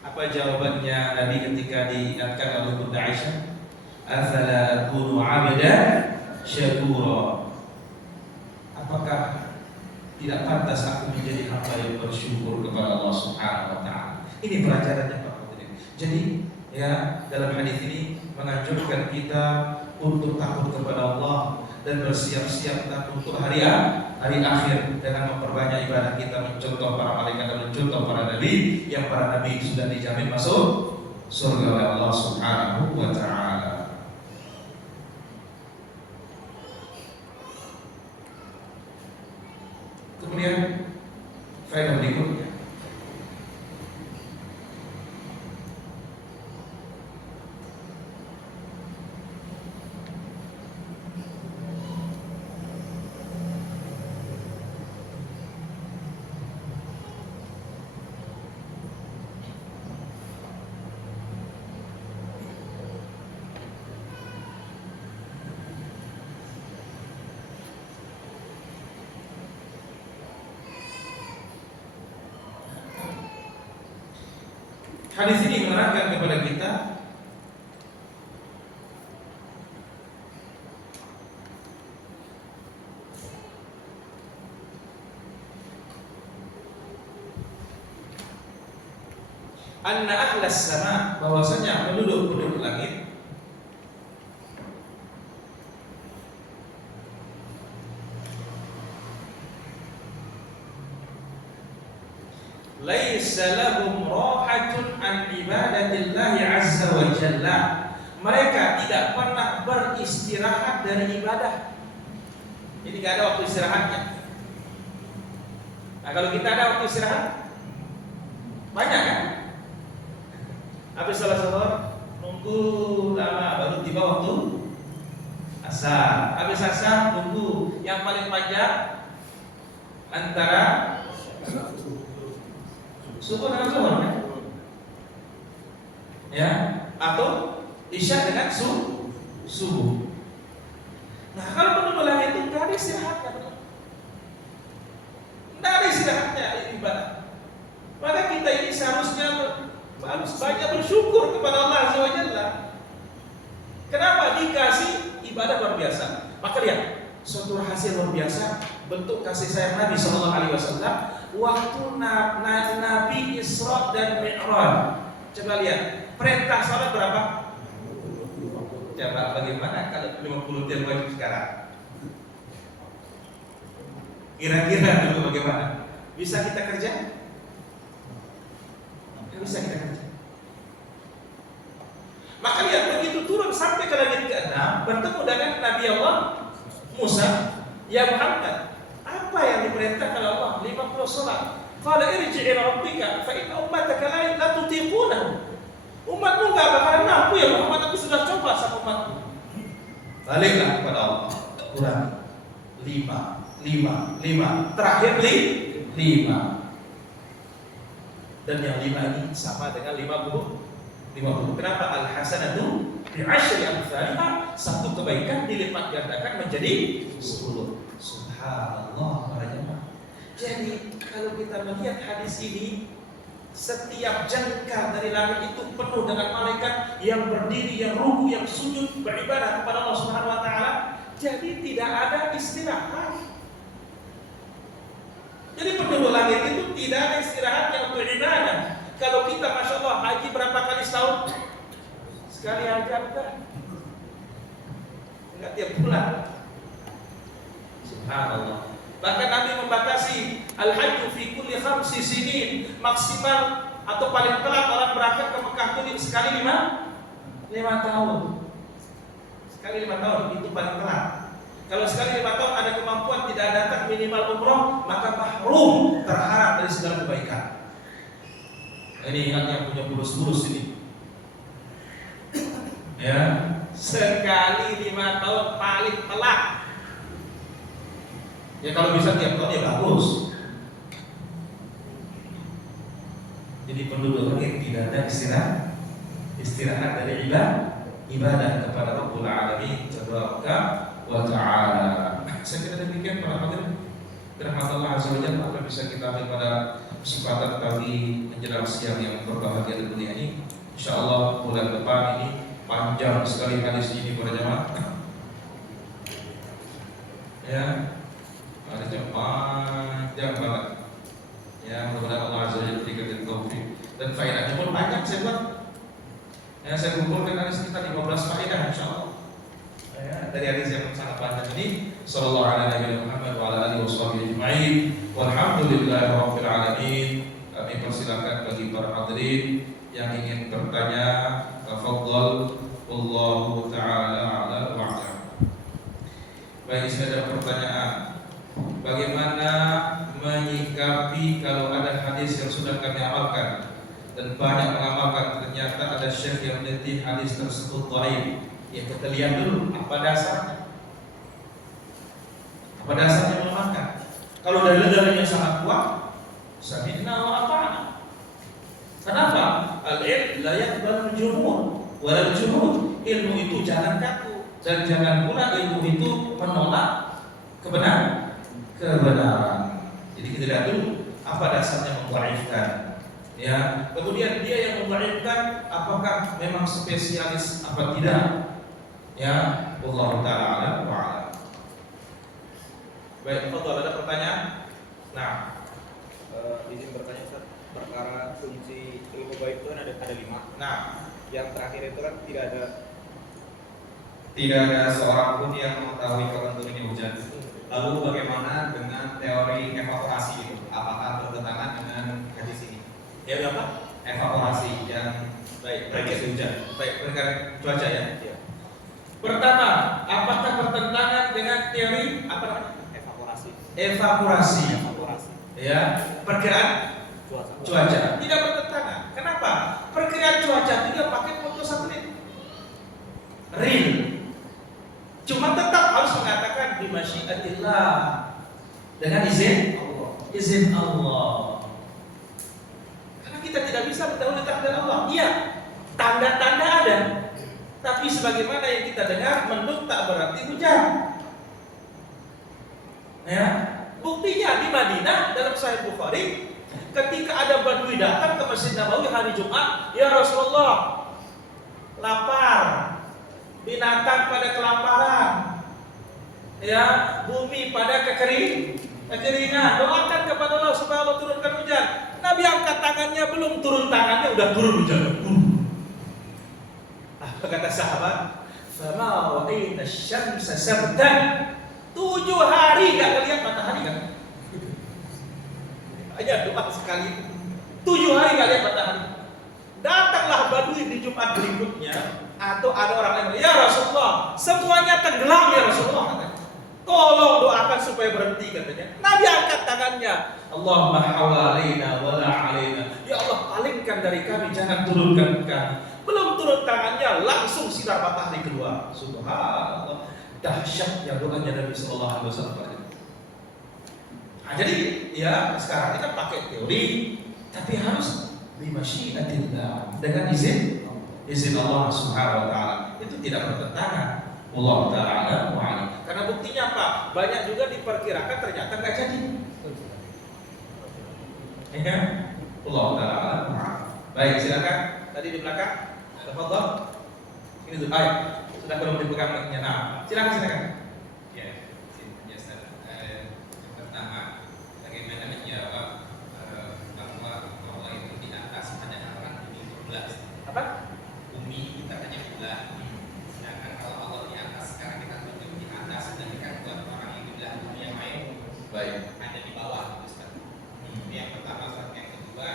Apa jawabannya Nabi ketika diingatkan oleh Bunda Aisyah? Afala akunu 'abdan syakura. Apakah tidak pantas aku menjadi hamba yang bersyukur kepada Allah Subhanahu wa taala? Ini pelajarannya Pak Putri. Jadi ya, dalam hadis ini menganjurkan kita untuk takut kepada Allah dan bersiap-siap untuk hari akhir dengan memperbanyak ibadah kita, mencontoh para malaikat dan mencontoh para nabi, yang para nabi sudah dijamin masuk surga oleh Allah Subhanahu wa taala. Kemudian faedah berikutnya, hadis ini menerangkan kepada kita anna ahlas sama, bahwasanya penduduk langit laisa lahum rahatun an ibadatillahi azza wa jalla. Mereka tidak pernah beristirahat dari ibadah. Jadi gak ada waktu istirahatnya. Nah, kalau kita ada waktu istirahat banyak kan? Habis salat zuhur nunggu lama baru tiba waktu asar. Habis asar nunggu yang paling panjang antara subuh dengan zuhur kan? Ya, atau isya dengan subuh. Nah, kalau penduduk langit itu nggak ada istirahatnya, nggak ada istirahatnya ibadah. Maka kita ini seharusnya harus banyak bersyukur kepada Allah Azza wa Jalla. Kenapa? Dikasih ibadah luar biasa. Maka lihat, suatu hasil luar biasa bentuk kasih sayang Nabi Sallallahu Alaihi Wasallam waktu Nabi Isra dan Mi'raj. Coba lihat, perintah salat berapa? Coba bagaimana kalau 50 jam wajib sekarang? Kira-kira dulu bagaimana? Bisa kita kerja? Nggak bisa kita kerja. Maka lihat, begitu turun sampai ke langit ke-6, bertemu dengan Nabi Allah Musa, ya Muhammad, apa yang diperintahkan Allah? 50 salat. Qala irji' ila rabbika fa inna ummataka la tutiquna. Umatmu enggak bakalan mampu ya Muhammad, aku sudah coba sama umatmu. Baliklah kepada Allah. Kurang 5. Terakhir 5. Dan yang 5 ini sama dengan 50. Kenapa? Al-hasanatu bi'asyri amsalha. Satu kebaikan dilipat gandakan menjadi 10. Subhanallah para jemaah. Jadi kalau kita melihat hadis ini, setiap jengkal dari langit itu penuh dengan malaikat yang berdiri, yang ruku, yang sujud beribadah kepada Allah Subhanahu wa taala. Jadi tidak ada istirahat. Jadi penduduk langit itu tidak ada istirahatnya untuk ibadah. Kalau kita Masya Allah haji berapa kali setahun? Sekali aja enggak? Enggak tiap bulan. Subhanallah. Bahkan Nabi membatasi al-hajju fi kulli 5 sinin, maksimal atau paling telat orang berangkat ke Mekah itu sekali 5 tahun. Sekali 5 tahun itu paling telat. Kalau sekali 5 tahun ada kemampuan tidak datang minimal umroh, maka mahrum, terharap dari segala kebaikan. Ini ingat yang punya bulus-bulus ini. Ya, sekali 5 tahun paling telat. Ya kalau bisa tiap tahun ya bagus. Jadi penduduk langit tidak ada istirahat dari ibadah kepada Rabbul Alamin Tabaraka wa Ta'ala. Saya kira demikian para hadirin dirahmati Allah Azza wa Jalla. Apa bisa kita ambil pada kesempatan kali menjelang siang yang berbahagia dan mulia ini. Insyaallah bulan depan ini panjang sekali hadis ini para jemaah. Ya, hadisnya panjang banget. Ya, mudah-mudahan Allah Azza wa Jalla berikan taufik dan faedahnya pun banyak saya buat. Ya, saya kumpulkan hadis kita 15 faedah insyaallah. Ya, dari hadis yang sangat panjang ini. Sallallahu alaihi Muhammad wa ala alihi washabihi ajma'in. Walhamdulillahirabbil alamin. Kami persilakan bagi para hadirin yang ingin bertanya, tafadhal. Wallahu taala a'la wa a'lam. Baik, ada pertanyaan. Bagaimana menyikapi kalau ada hadis yang sudah kami amalkan dan banyak mengamalkan, ternyata ada syekh yang meneliti hadis tersebut dhaif? Ya, kita lihat dulu apa dasarnya. Apa dasarnya melemahkan? Kalau dalil-dalilnya sangat kuat, sami'na wa ata'na. Kenapa? Al-ilm la yaqbalu al-jumhur wa al-jumhur. Ilmu itu jangan kaku dan jangan pula ilmu itu menolak kebenaran. Jadi kita lihat dulu apa dasarnya mendhaifkan. Ya, kemudian dia yang mendhaifkan apakah memang spesialis apa tidak? Ya, wallahu taala a'lam wa a'lam. Baik, tafadhal, ada pertanyaan? Nah, izin bertanya Ustaz, perkara fungsi ilmu gaib itu kan ada 5. Nah, yang terakhir itu kan tidak ada seorang pun yang mengetahui kapan turunnya hujan. Lalu bagaimana dengan teori evaporasi itu? Apakah bertentangan dengan hadis ini? ya udah apa? Evaporasi yang prediksi hujan. Baik, perkara cuaca ya. Iya. Pertama, apakah bertentangan dengan teori apa namanya? Evaporasi. Evaporasi. Ya, perkiraan Cuaca. tidak bertentangan. Kenapa? Perkiraan cuaca tidak pakai foto satelit real. Cuma tetap harus mengatakan bi masyiatillah, dengan izin Allah. Karena kita tidak bisa mendahului takdir Allah. Iya, tanda-tanda ada. Tapi sebagaimana yang kita dengar, mendung tak berarti hujan. Ya, buktinya di Madinah dalam Sahih Bukhari, ketika ada Badui datang ke Masjid Nabawi hari Jumat, ya Rasulullah, lapar, binatang pada kelaparan, ya, bumi pada kekeringan. Doakan kepada Allah supaya Allah turunkan hujan. Nabi angkat tangannya, belum turun tangannya udah turun hujan. Apa kata sahabat? Fama ra'ayna asy-syamsa sabtan. 7 hari gak lihat matahari kan? Hanya doa sekali. 7 hari gak lihat matahari. Datanglah Badui di Jumat berikutnya, atau ada orang lain, ya Rasulullah, semuanya tenggelam ya Rasulullah, katanya. Tolong doakan supaya berhenti, katanya. Nabi angkat tangannya, Allahumma hawalaina wala alaina. Ya Allah, palingkan dari kami, jangan turunkan kami. Belum turun tangannya, langsung sinar matahari keluar. Subhanallah, dahsyatnya doanya Nabi sallallahu alaihi wasallam. Nah, jadi ya sekarang kita pakai teori, tapi harus bimasyiatillah, dengan izin Allah Subhanahu wa taala. Itu tidak bertentangan. Allah taala wa'ala. Karena buktinya apa? Banyak juga diperkirakan ternyata enggak jadi. Ya. Allah taala wa'ala. Baik, silakan. Tadi di belakang. Tafadhol. Ini tuh, baik. Sudah belum dipegang mic-nya. Nah, silakan. Ya, Ustaz. Yang pertama, bagaimana menjawab bahwa Allah itu di atas padahal kan bumi berbelah. Apa? Bumi kita hanya belah. Sedangkan kalau Allah di atas, sekarang kita tunjuk di atas, dan kan buat orang yang di belah bumi yang lain, Baik. ada di bawah, Ustaz. Ini yang pertama. Ustaz. Yang kedua,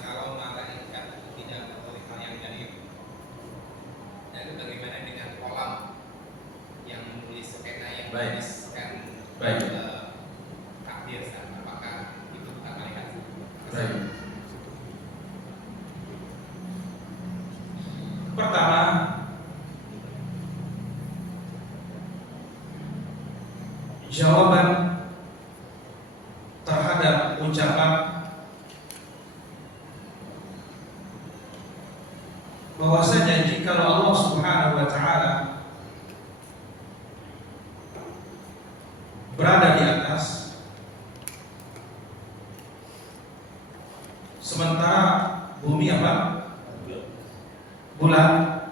kalau malaikat itu tidak mengetahui hal yang gaib, lalu bagaimana dengan kolam yang menulis skena yang Baik. menuliskan Baik. takdir, Ustaz? Apakah itu bukan malaikat? Baik. Pertama, jawaban terhadap ucapan bahwasanya jika Allah Subhanahu wa taala berada di atas, sementara bumi apa? Bulan.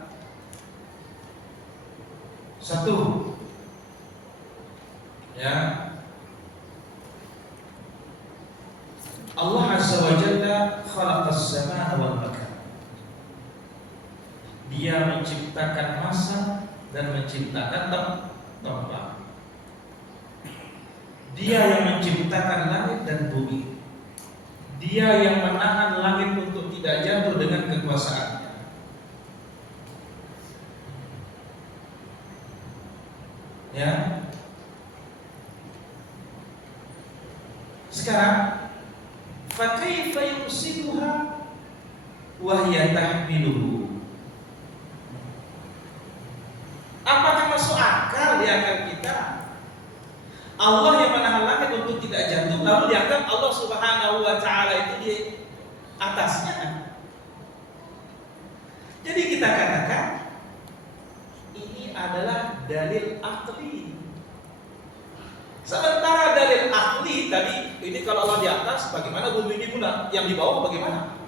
Satu, ya, Allah Azza wa Jalla khalaqas samaa wal makan. Dia menciptakan masa dan menciptakan tempat. Dia yang menciptakan langit dan bumi. Dia yang menahan langit untuk tidak jatuh dengan kekuasaannya. Ya. Sekarang, fa kaifa yumsikuha wa hiya tahmiluhu? Apakah masuk akal di akal kita? Allah yang menahan langit untuk tidak jatuh, lalu dianggap Allah Subhanahu wa taala itu di atasnya. Jadi kita katakan ini adalah dalil akli. Sementara dalil akli tadi, ini kalau Allah di atas, bagaimana bumi ini bulat? Yang di bawah bagaimana?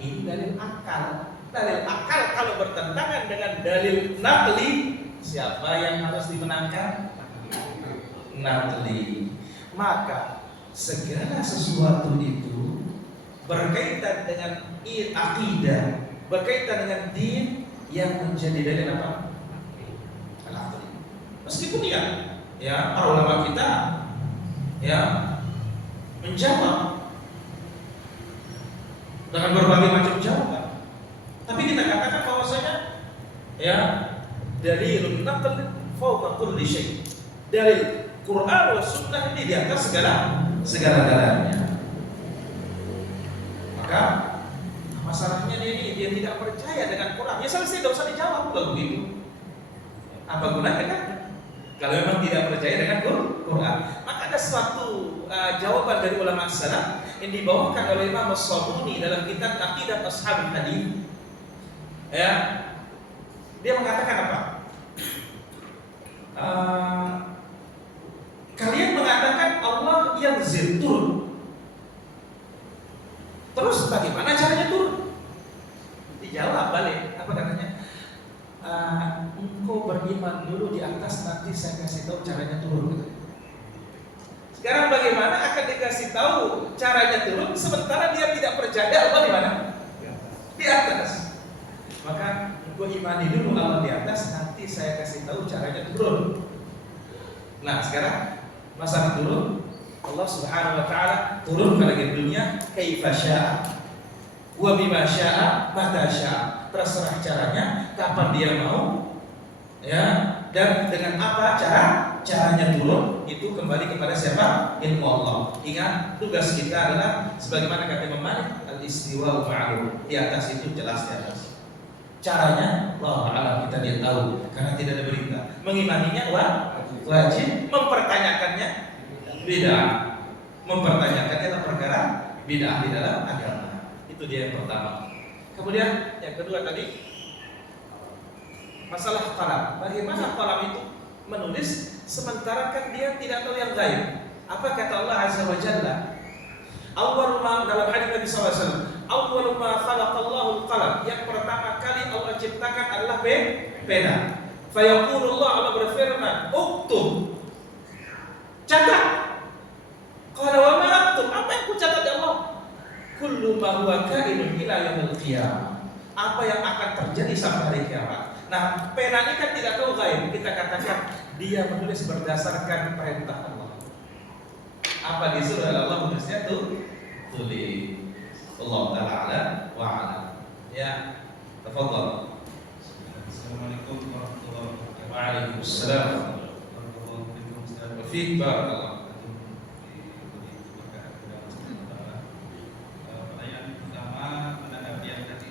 Ini dalil akal. Dalil akal kalau bertentangan dengan dalil nakli, siapa yang harus dimenangkan? Nakli. Maka segala sesuatu itu berkaitan dengan akidah, berkaitan dengan din yang menjadi dalil apa? Al-aqli. Meskipun ya para ulama kita ya menjawab dengan berbagai macam jawaban. Tapi kita katakan bahwasanya ya dalilun naql fawqa kulli syai'. Dalil Quran wa sunnah ini di atas segala-galanya. Maka masalahnya dia tidak percaya dengan Quran. Ya selesai, tidak usah dijawab kalau begitu. Apa gunanya kan? Kalau memang tidak percaya dengan Quran. Maka ada suatu jawaban dari ulama salaf yang dibawakan oleh Imam As-Sabuni dalam kitab Aqidah Ashabul Hadits. Ya, dia mengatakan apa? Kalian mengatakan Allah yang turun. Terus bagaimana caranya turun? Dijawab balik. Apa katanya? Engkau beriman dulu di atas, nanti saya kasih tahu caranya turun. Sekarang bagaimana akan dikasih tahu caranya turun sementara dia tidak percaya Allah di mana? Di atas. Maka engkau imani dulu Allah di atas, nanti saya kasih tahu caranya turun. Nah sekarang masalah turun, Allah Subhanahu wa taala turun ke langit dunia kaifa syaa wa bima syaa mata syaa. Terserah caranya, kapan dia mau, ya, dan dengan apa caranya turun itu kembali kepada siapa? Ilmu Allah. Ingat, tugas kita adalah sebagaimana kata Imam Malik, al-istiwa ma'lum. Di atas itu jelas di atas. Caranya Allah alam, kita tidak tahu karena tidak ada berita. Mengimaninya wajib, mempertanyakannya bid'ah. Mempertanyakannya adalah perkara bid'ah di dalam agama. Itu dia yang pertama. Kemudian yang kedua tadi masalah qalam. Bagaimana qalam itu menulis sementara kan dia tidak tahu yang gaib. Apa kata Allah Azza wa Jalla? Awwal ma dalam hadis Nabi SAW, awwal ma khalaqallahu al-qalam. Yang pertama kali Allah ciptakan adalah pena. Fa yaqulullah, Allah berfirman, "Uktub." Catat. Qala wa ma aktub? Apa yang ku catat ya Allah? Kullu ma huwa kainun ila yaumil qiyamah. Apa yang akan terjadi sampai hari kiamat. Nah, pena ini kan tidak tahu gaib. Kita katakan dia menulis berdasarkan perintah Allah. Apa disuruh oleh Allah menulisnya tulis. Allah Ta'ala wa'ala. Ya, tafadhal. Assalamualaikum warahmatullahi wabarakatuh. Waalaikumsalam. Fiik barakallah. Pertanyaan pertama menanggapi yang tadi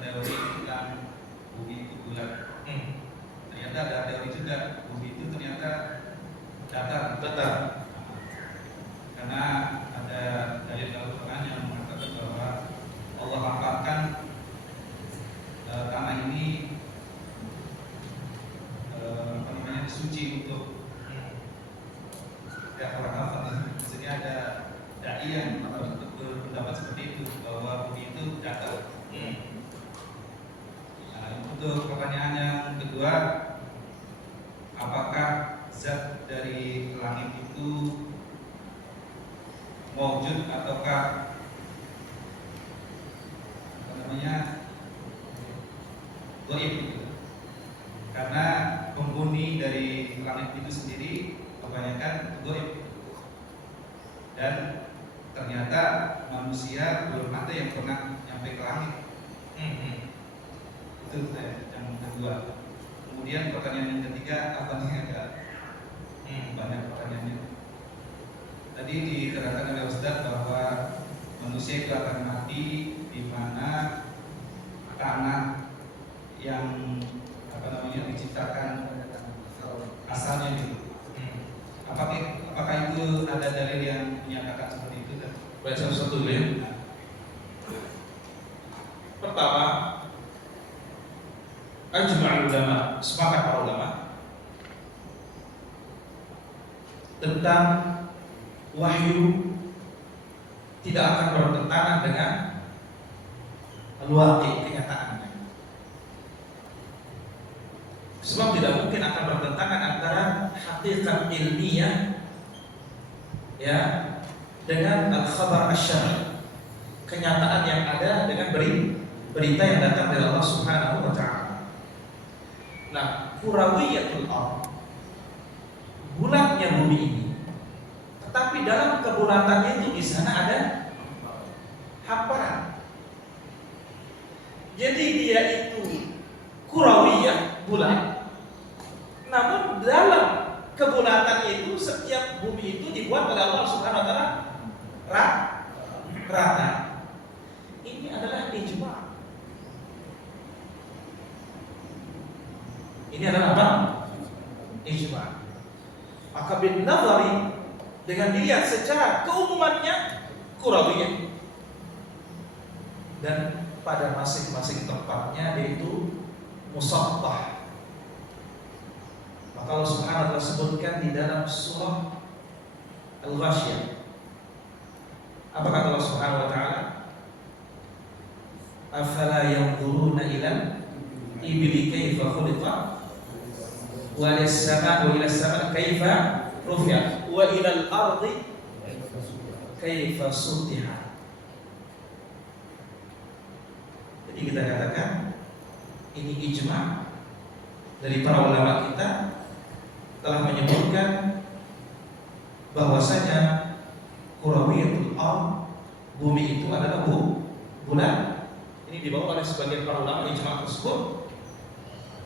teori tentang bumi itu bulat. Ternyata ada teori juga bumi itu ternyata datar. Karena ada dalil Al-Quran yang mengatakan bahwa Allah lapangkan tanah ini suci untuk ya orang kafir. Maksudnya ada dai yang berpendapat seperti itu bahwa bumi itu datar. Nah, untuk pertanyaan yang kedua, apakah zat dari langit itu mawjud ataukah goib? Karena penghuni dari langit itu sendiri kebanyakan goib, dan ternyata manusia belum ada yang pernah nyampe ke langit. Itu yang kedua. Kemudian pertanyaan yang ketiga, apa nih ada banyak pertanyaannya. Tadi diterangkan oleh Ustaz bahwa manusia itu akan mati di mana tanah yang diciptakan asalnya itu. Apakah itu ada dalil yang menyatakan seperti itu? Baik, satu dulu ya. Pertama, ajma'ul ulama, sepakat para ulama tentang wahyu tidak akan bertentangan dengan al-waqi', kenyataannya. Sebab tidak mungkin akan bertentangan antara hakikat ilmiah ya dengan al-khabar asy-syar'i. kenyataan yang ada dengan berita yang datang dari Allah Subhanahu wa taala. Nah, kurawiyatul ardh, bulatnya bumi ini. Tetapi dalam kebulatannya itu di sana ada hamparan. Jadi dia itu kurawiyah, bulat. Namun dalam kebulatannya itu setiap bumi itu dibuat oleh Allah Subhanahu wa taala rata. Ini adalah ijma'. Ini adalah apa? Ijma'. Maka bin nazari, dengan dilihat secara keumumannya kurawiyah, dan pada masing-masing tempatnya yaitu musattah. Maka Allah Subhanahu wa taala sebutkan di dalam surah Al-Ghasyiyah. Apa kata Allah Subhanahu wa taala? Afala yanzuruna ila ibli kaifa khuliqat wa ila-s-samaa'i kaifa rufi'at wa ila al-ardi kaifa sutihat. Jadi kita katakan ini ijma' dari para ulama kita telah menyebutkan bahwasanya kurawiyatul ardh, bumi itu adalah bulat. Ini dibawa oleh sebagian para ulama ijma' tersebut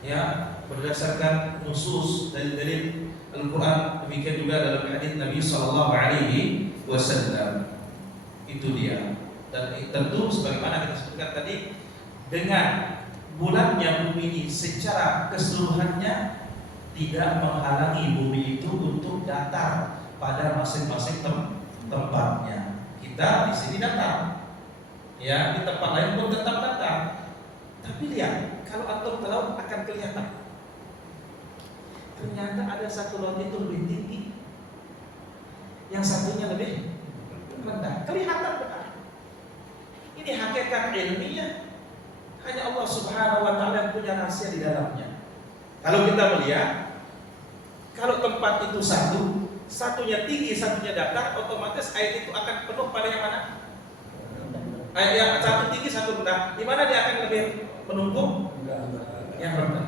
ya, berdasarkan nusus dalil Al-Quran, demikian juga dalam hadis Nabi Sallallahu Alaihi Wasallam. Itu dia. Dan tentu sebagaimana kita sebutkan tadi, dengan bulatnya bumi ini secara keseluruhannya tidak menghalangi bumi itu untuk datar pada masing-masing tempatnya. Kita di sini datar, ya, di tempat lain pun tetap datar. Tapi lihat, kalau antum ke laut akan kelihatan. Ternyata ada satu laut itu lebih tinggi, yang satunya lebih rendah. Kelihatan benar. Ini hakikat ilmiah. Hanya Allah Subhanahu wa taala yang punya rahasia di dalamnya. Kalau kita melihat, kalau tempat itu satunya tinggi, satunya datar, otomatis air itu akan penuh pada yang mana? Air yang satu tinggi, satu rendah. Di mana dia akan lebih menumpuk? Yang rendah.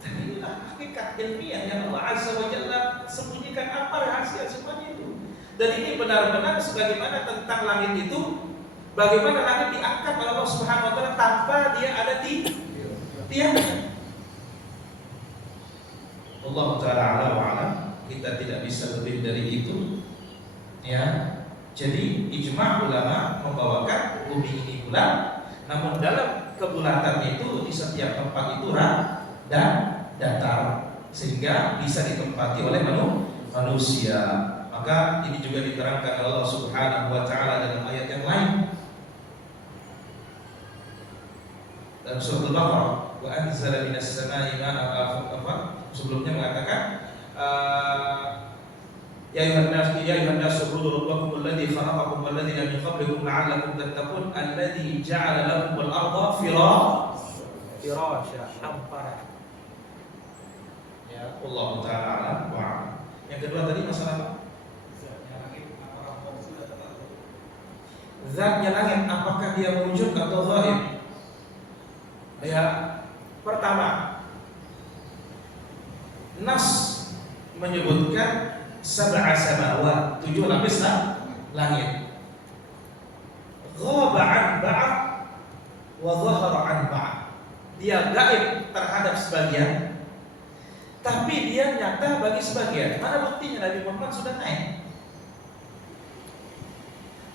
Dan inilah hakikat ilmiah yang Allah Azza wa Jalla sembunyikan apa rahasia semuanya itu. Dan ini benar-benar sebagaimana tentang langit itu, bagaimana langit diangkat oleh Allah Subhanahu wa taala tanpa dia ada di tiangnya. Allah taala ala wa alam, kita tidak bisa lebih dari itu. Ya. Jadi ijma' ulama membawakan bumi ini bulat, namun dalam kebulatannya itu di setiap tempat itu dan datar, sehingga bisa ditempati oleh manusia. Maka ini juga diterangkan oleh Allah Subhanahu wa taala dalam ayat yang lain. Dalam surah Al-Baqarah, wa anzala minas samaa'i ma'an, sebelumnya mengatakan ya ayuhan nas ubudu rabbakum alladzi khalaqakum walladzina min qablikum la'allakum tattaqun alladzi ja'ala lakum al-ardha firasya hampara. Ya, Allah taala alam wa alam. Yang kedua tadi masalah apa? Zatnya langit apakah dia wujud atau ghaib? Ya, pertama, nas menyebutkan sab'a samawat, 7 lapis langit. Ghaba an ba'd wa dhahara an ba'd. Dia gaib terhadap sebagian, tapi dia nyata bagi sebagian. Mana buktinya Nabi Muhammad sudah naik?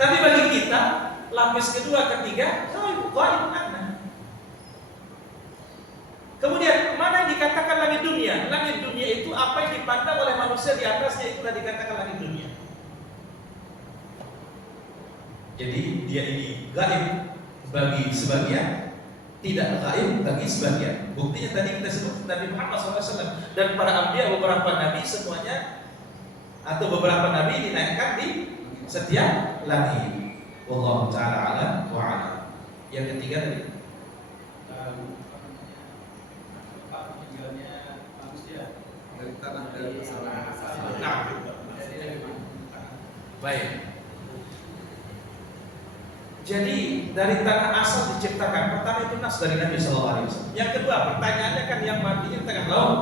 Tapi bagi kita, lapis kedua, ketiga, gaib makna. Kemudian mana yang dikatakan langit dunia? Langit dunia itu apa yang dipandang oleh manusia di atasnya, itulah dikatakan langit dunia. Jadi dia ini gaib bagi sebagian, tidak gaib bagi sebagian. Buktinya tadi kita sebut Nabi Muhammad SAW dan para anbiya, beberapa nabi semuanya atau beberapa nabi dinaikkan di setiap langit. Wallahu taala alam wa alam. Yang ketiga tadi baik. Jadi dari tanah asal diciptakan. Pertama itu nas dari Nabi SAW. Yang kedua, pertanyaannya kan yang matinya di tengah laut.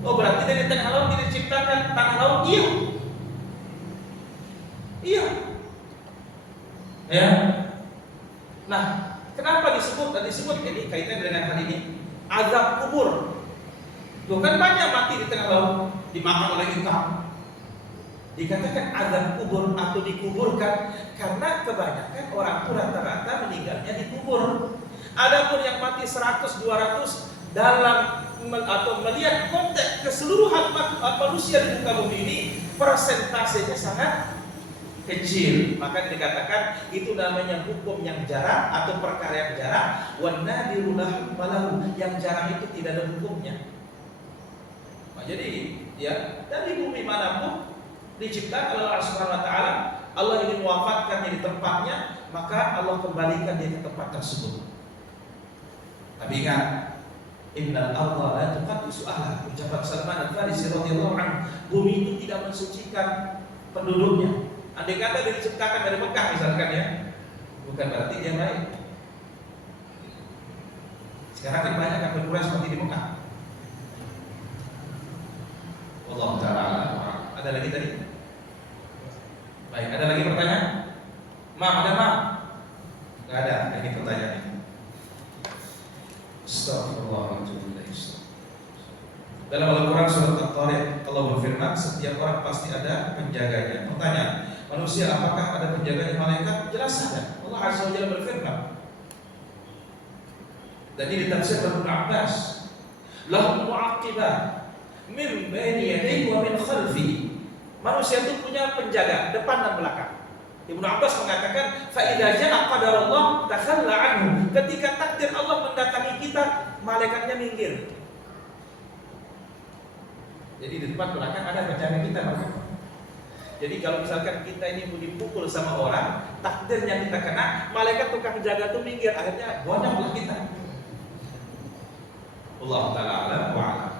Oh berarti dari tengah laut tidak diciptakan tanah laut? Iya. Iya. Ya. Nah, kenapa disebut ini kaitan dengan hal ini? Azab kubur. Tuh kan banyak mati di tengah laut, dimakan oleh ikan. Dikatakan azab kubur atau dikuburkan karena kebanyakan orang itu rata-rata meninggalnya dikubur. Adapun yang mati 100, 200 dalam atau melihat konteks keseluruhan manusia di muka bumi ini persentasenya sangat kecil. Maka dikatakan itu namanya hukum yang jarang atau perkara yang jarang. Wan nadiru lahu malahu, yang jarang itu tidak ada hukumnya. Nah, jadi ya dari bumi manapun diciptakan oleh Allah Subhanahu wa taala, Allah ingin mewafatkannya di tempatnya, maka Allah kembalikan dia ke tempat tersebut. Tapi ingat, innal arda la tuqaddisu ahla. Ucapan Salman Al-Farisi radhiyallahu anhu, bumi itu tidak mensucikan penduduknya. Andai kata dia diciptakan dari Mekah misalkan ya, bukan berarti dia baik. Sekarang kan banyak kafir Quraisy seperti di Mekah. Wallahu ta'ala. Ada lagi tadi? Baik, ada lagi pertanyaan? Ada Mam? Enggak ada, ini pertanyaannya. Astagfirullahaladzim. Dalam Al-Quran surat At-Tariq Allah berfirman, setiap orang pasti ada penjaganya. Pertanyaan, manusia apakah ada penjaganya malaikat? Jelas ada. Allah Azza wa Jalla berfirman. Dan ini ditafsirkan Ibnu Abbas. Lahum mu'aqibah min baini yadayhi wa min khalfihi. Manusia itu punya penjaga depan dan belakang. Ibnu Abbas mengatakan, fa idza ja'a qadarullah takhalla anhu. Ketika takdir Allah mendatangi kita, malaikatnya minggir. Jadi di depan belakang ada penjaga kita. Jadi kalau misalkan kita ini mau dipukul sama orang, takdirnya kita kena, malaikat tukang jaga itu minggir, akhirnya bonyoklah kita. Allah Ta'ala alam wa alam.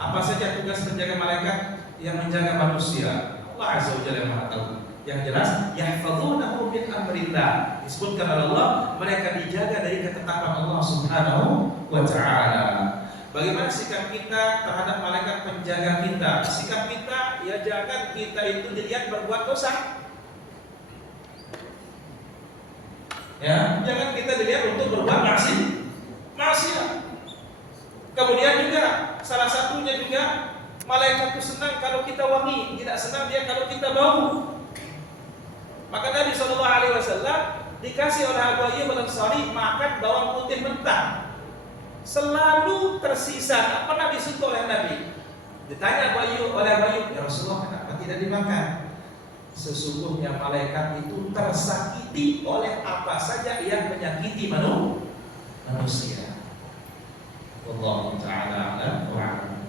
Apa saja tugas penjaga malaikat yang menjaga manusia? Allah Azza wa Jalla Maha tahu. Yang jelas, yahfazunahu min amrillah. Disebutkan oleh Allah, mereka dijaga dari ketetapan Allah Subhanahu wa Ta'ala. Bagaimana sikap kita terhadap malaikat penjaga kita? Sikap kita, ya jangan kita itu dilihat berbuat dosa. Ya, jangan kita dilihat untuk berbuat maksiat. Kemudian juga salah satunya juga malaikat itu senang kalau kita wangi, tidak senang dia kalau kita bau. Maka Nabi SAW dikasih oleh Abu Ayyub Al-Ansari makan bawang putih mentah, selalu tersisa, tak pernah disentuh oleh Nabi. Ditanya oleh Abu Ayyub, ya Rasulullah, kenapa tidak dimakan? Sesungguhnya malaikat itu tersakiti oleh apa saja yang menyakiti manusia. Wallahu ta'ala a'lam wa a'lam.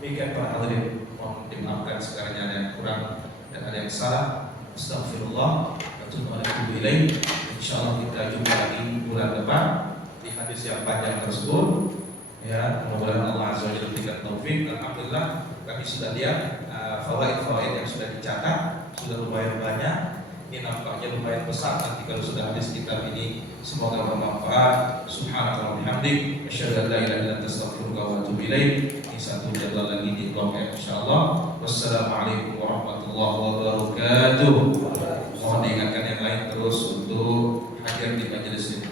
Demikian para hadirin, mohon dimaafkan sekiranya ada yang kurang dan ada yang salah. Astaghfirullah wa atubu ilaih. Insyaallah kita jumpa lagi bulan depan di hadis yang panjang tersebut. Ya, mudah-mudahan Allah Azza wa Jalla berikan taufik. Alhamdulillah kami sudah lihat fawaid-fawaid yang sudah dicatat, sudah lumayan banyak. Ini nampaknya lumayan besar. Nanti kalau sudah habis kitab ini, semoga bermanfaat. Subhanallah wa bihamdik, asyhadu an la ilaha illa anta astaghfiruka wa atubu ilaik. Ini satu jadwal lagi di blog insyaallah. Wassalamualaikum warahmatullahi wabarakatuh. Mohon diingatkan yang lain terus untuk hadir di majelis ini.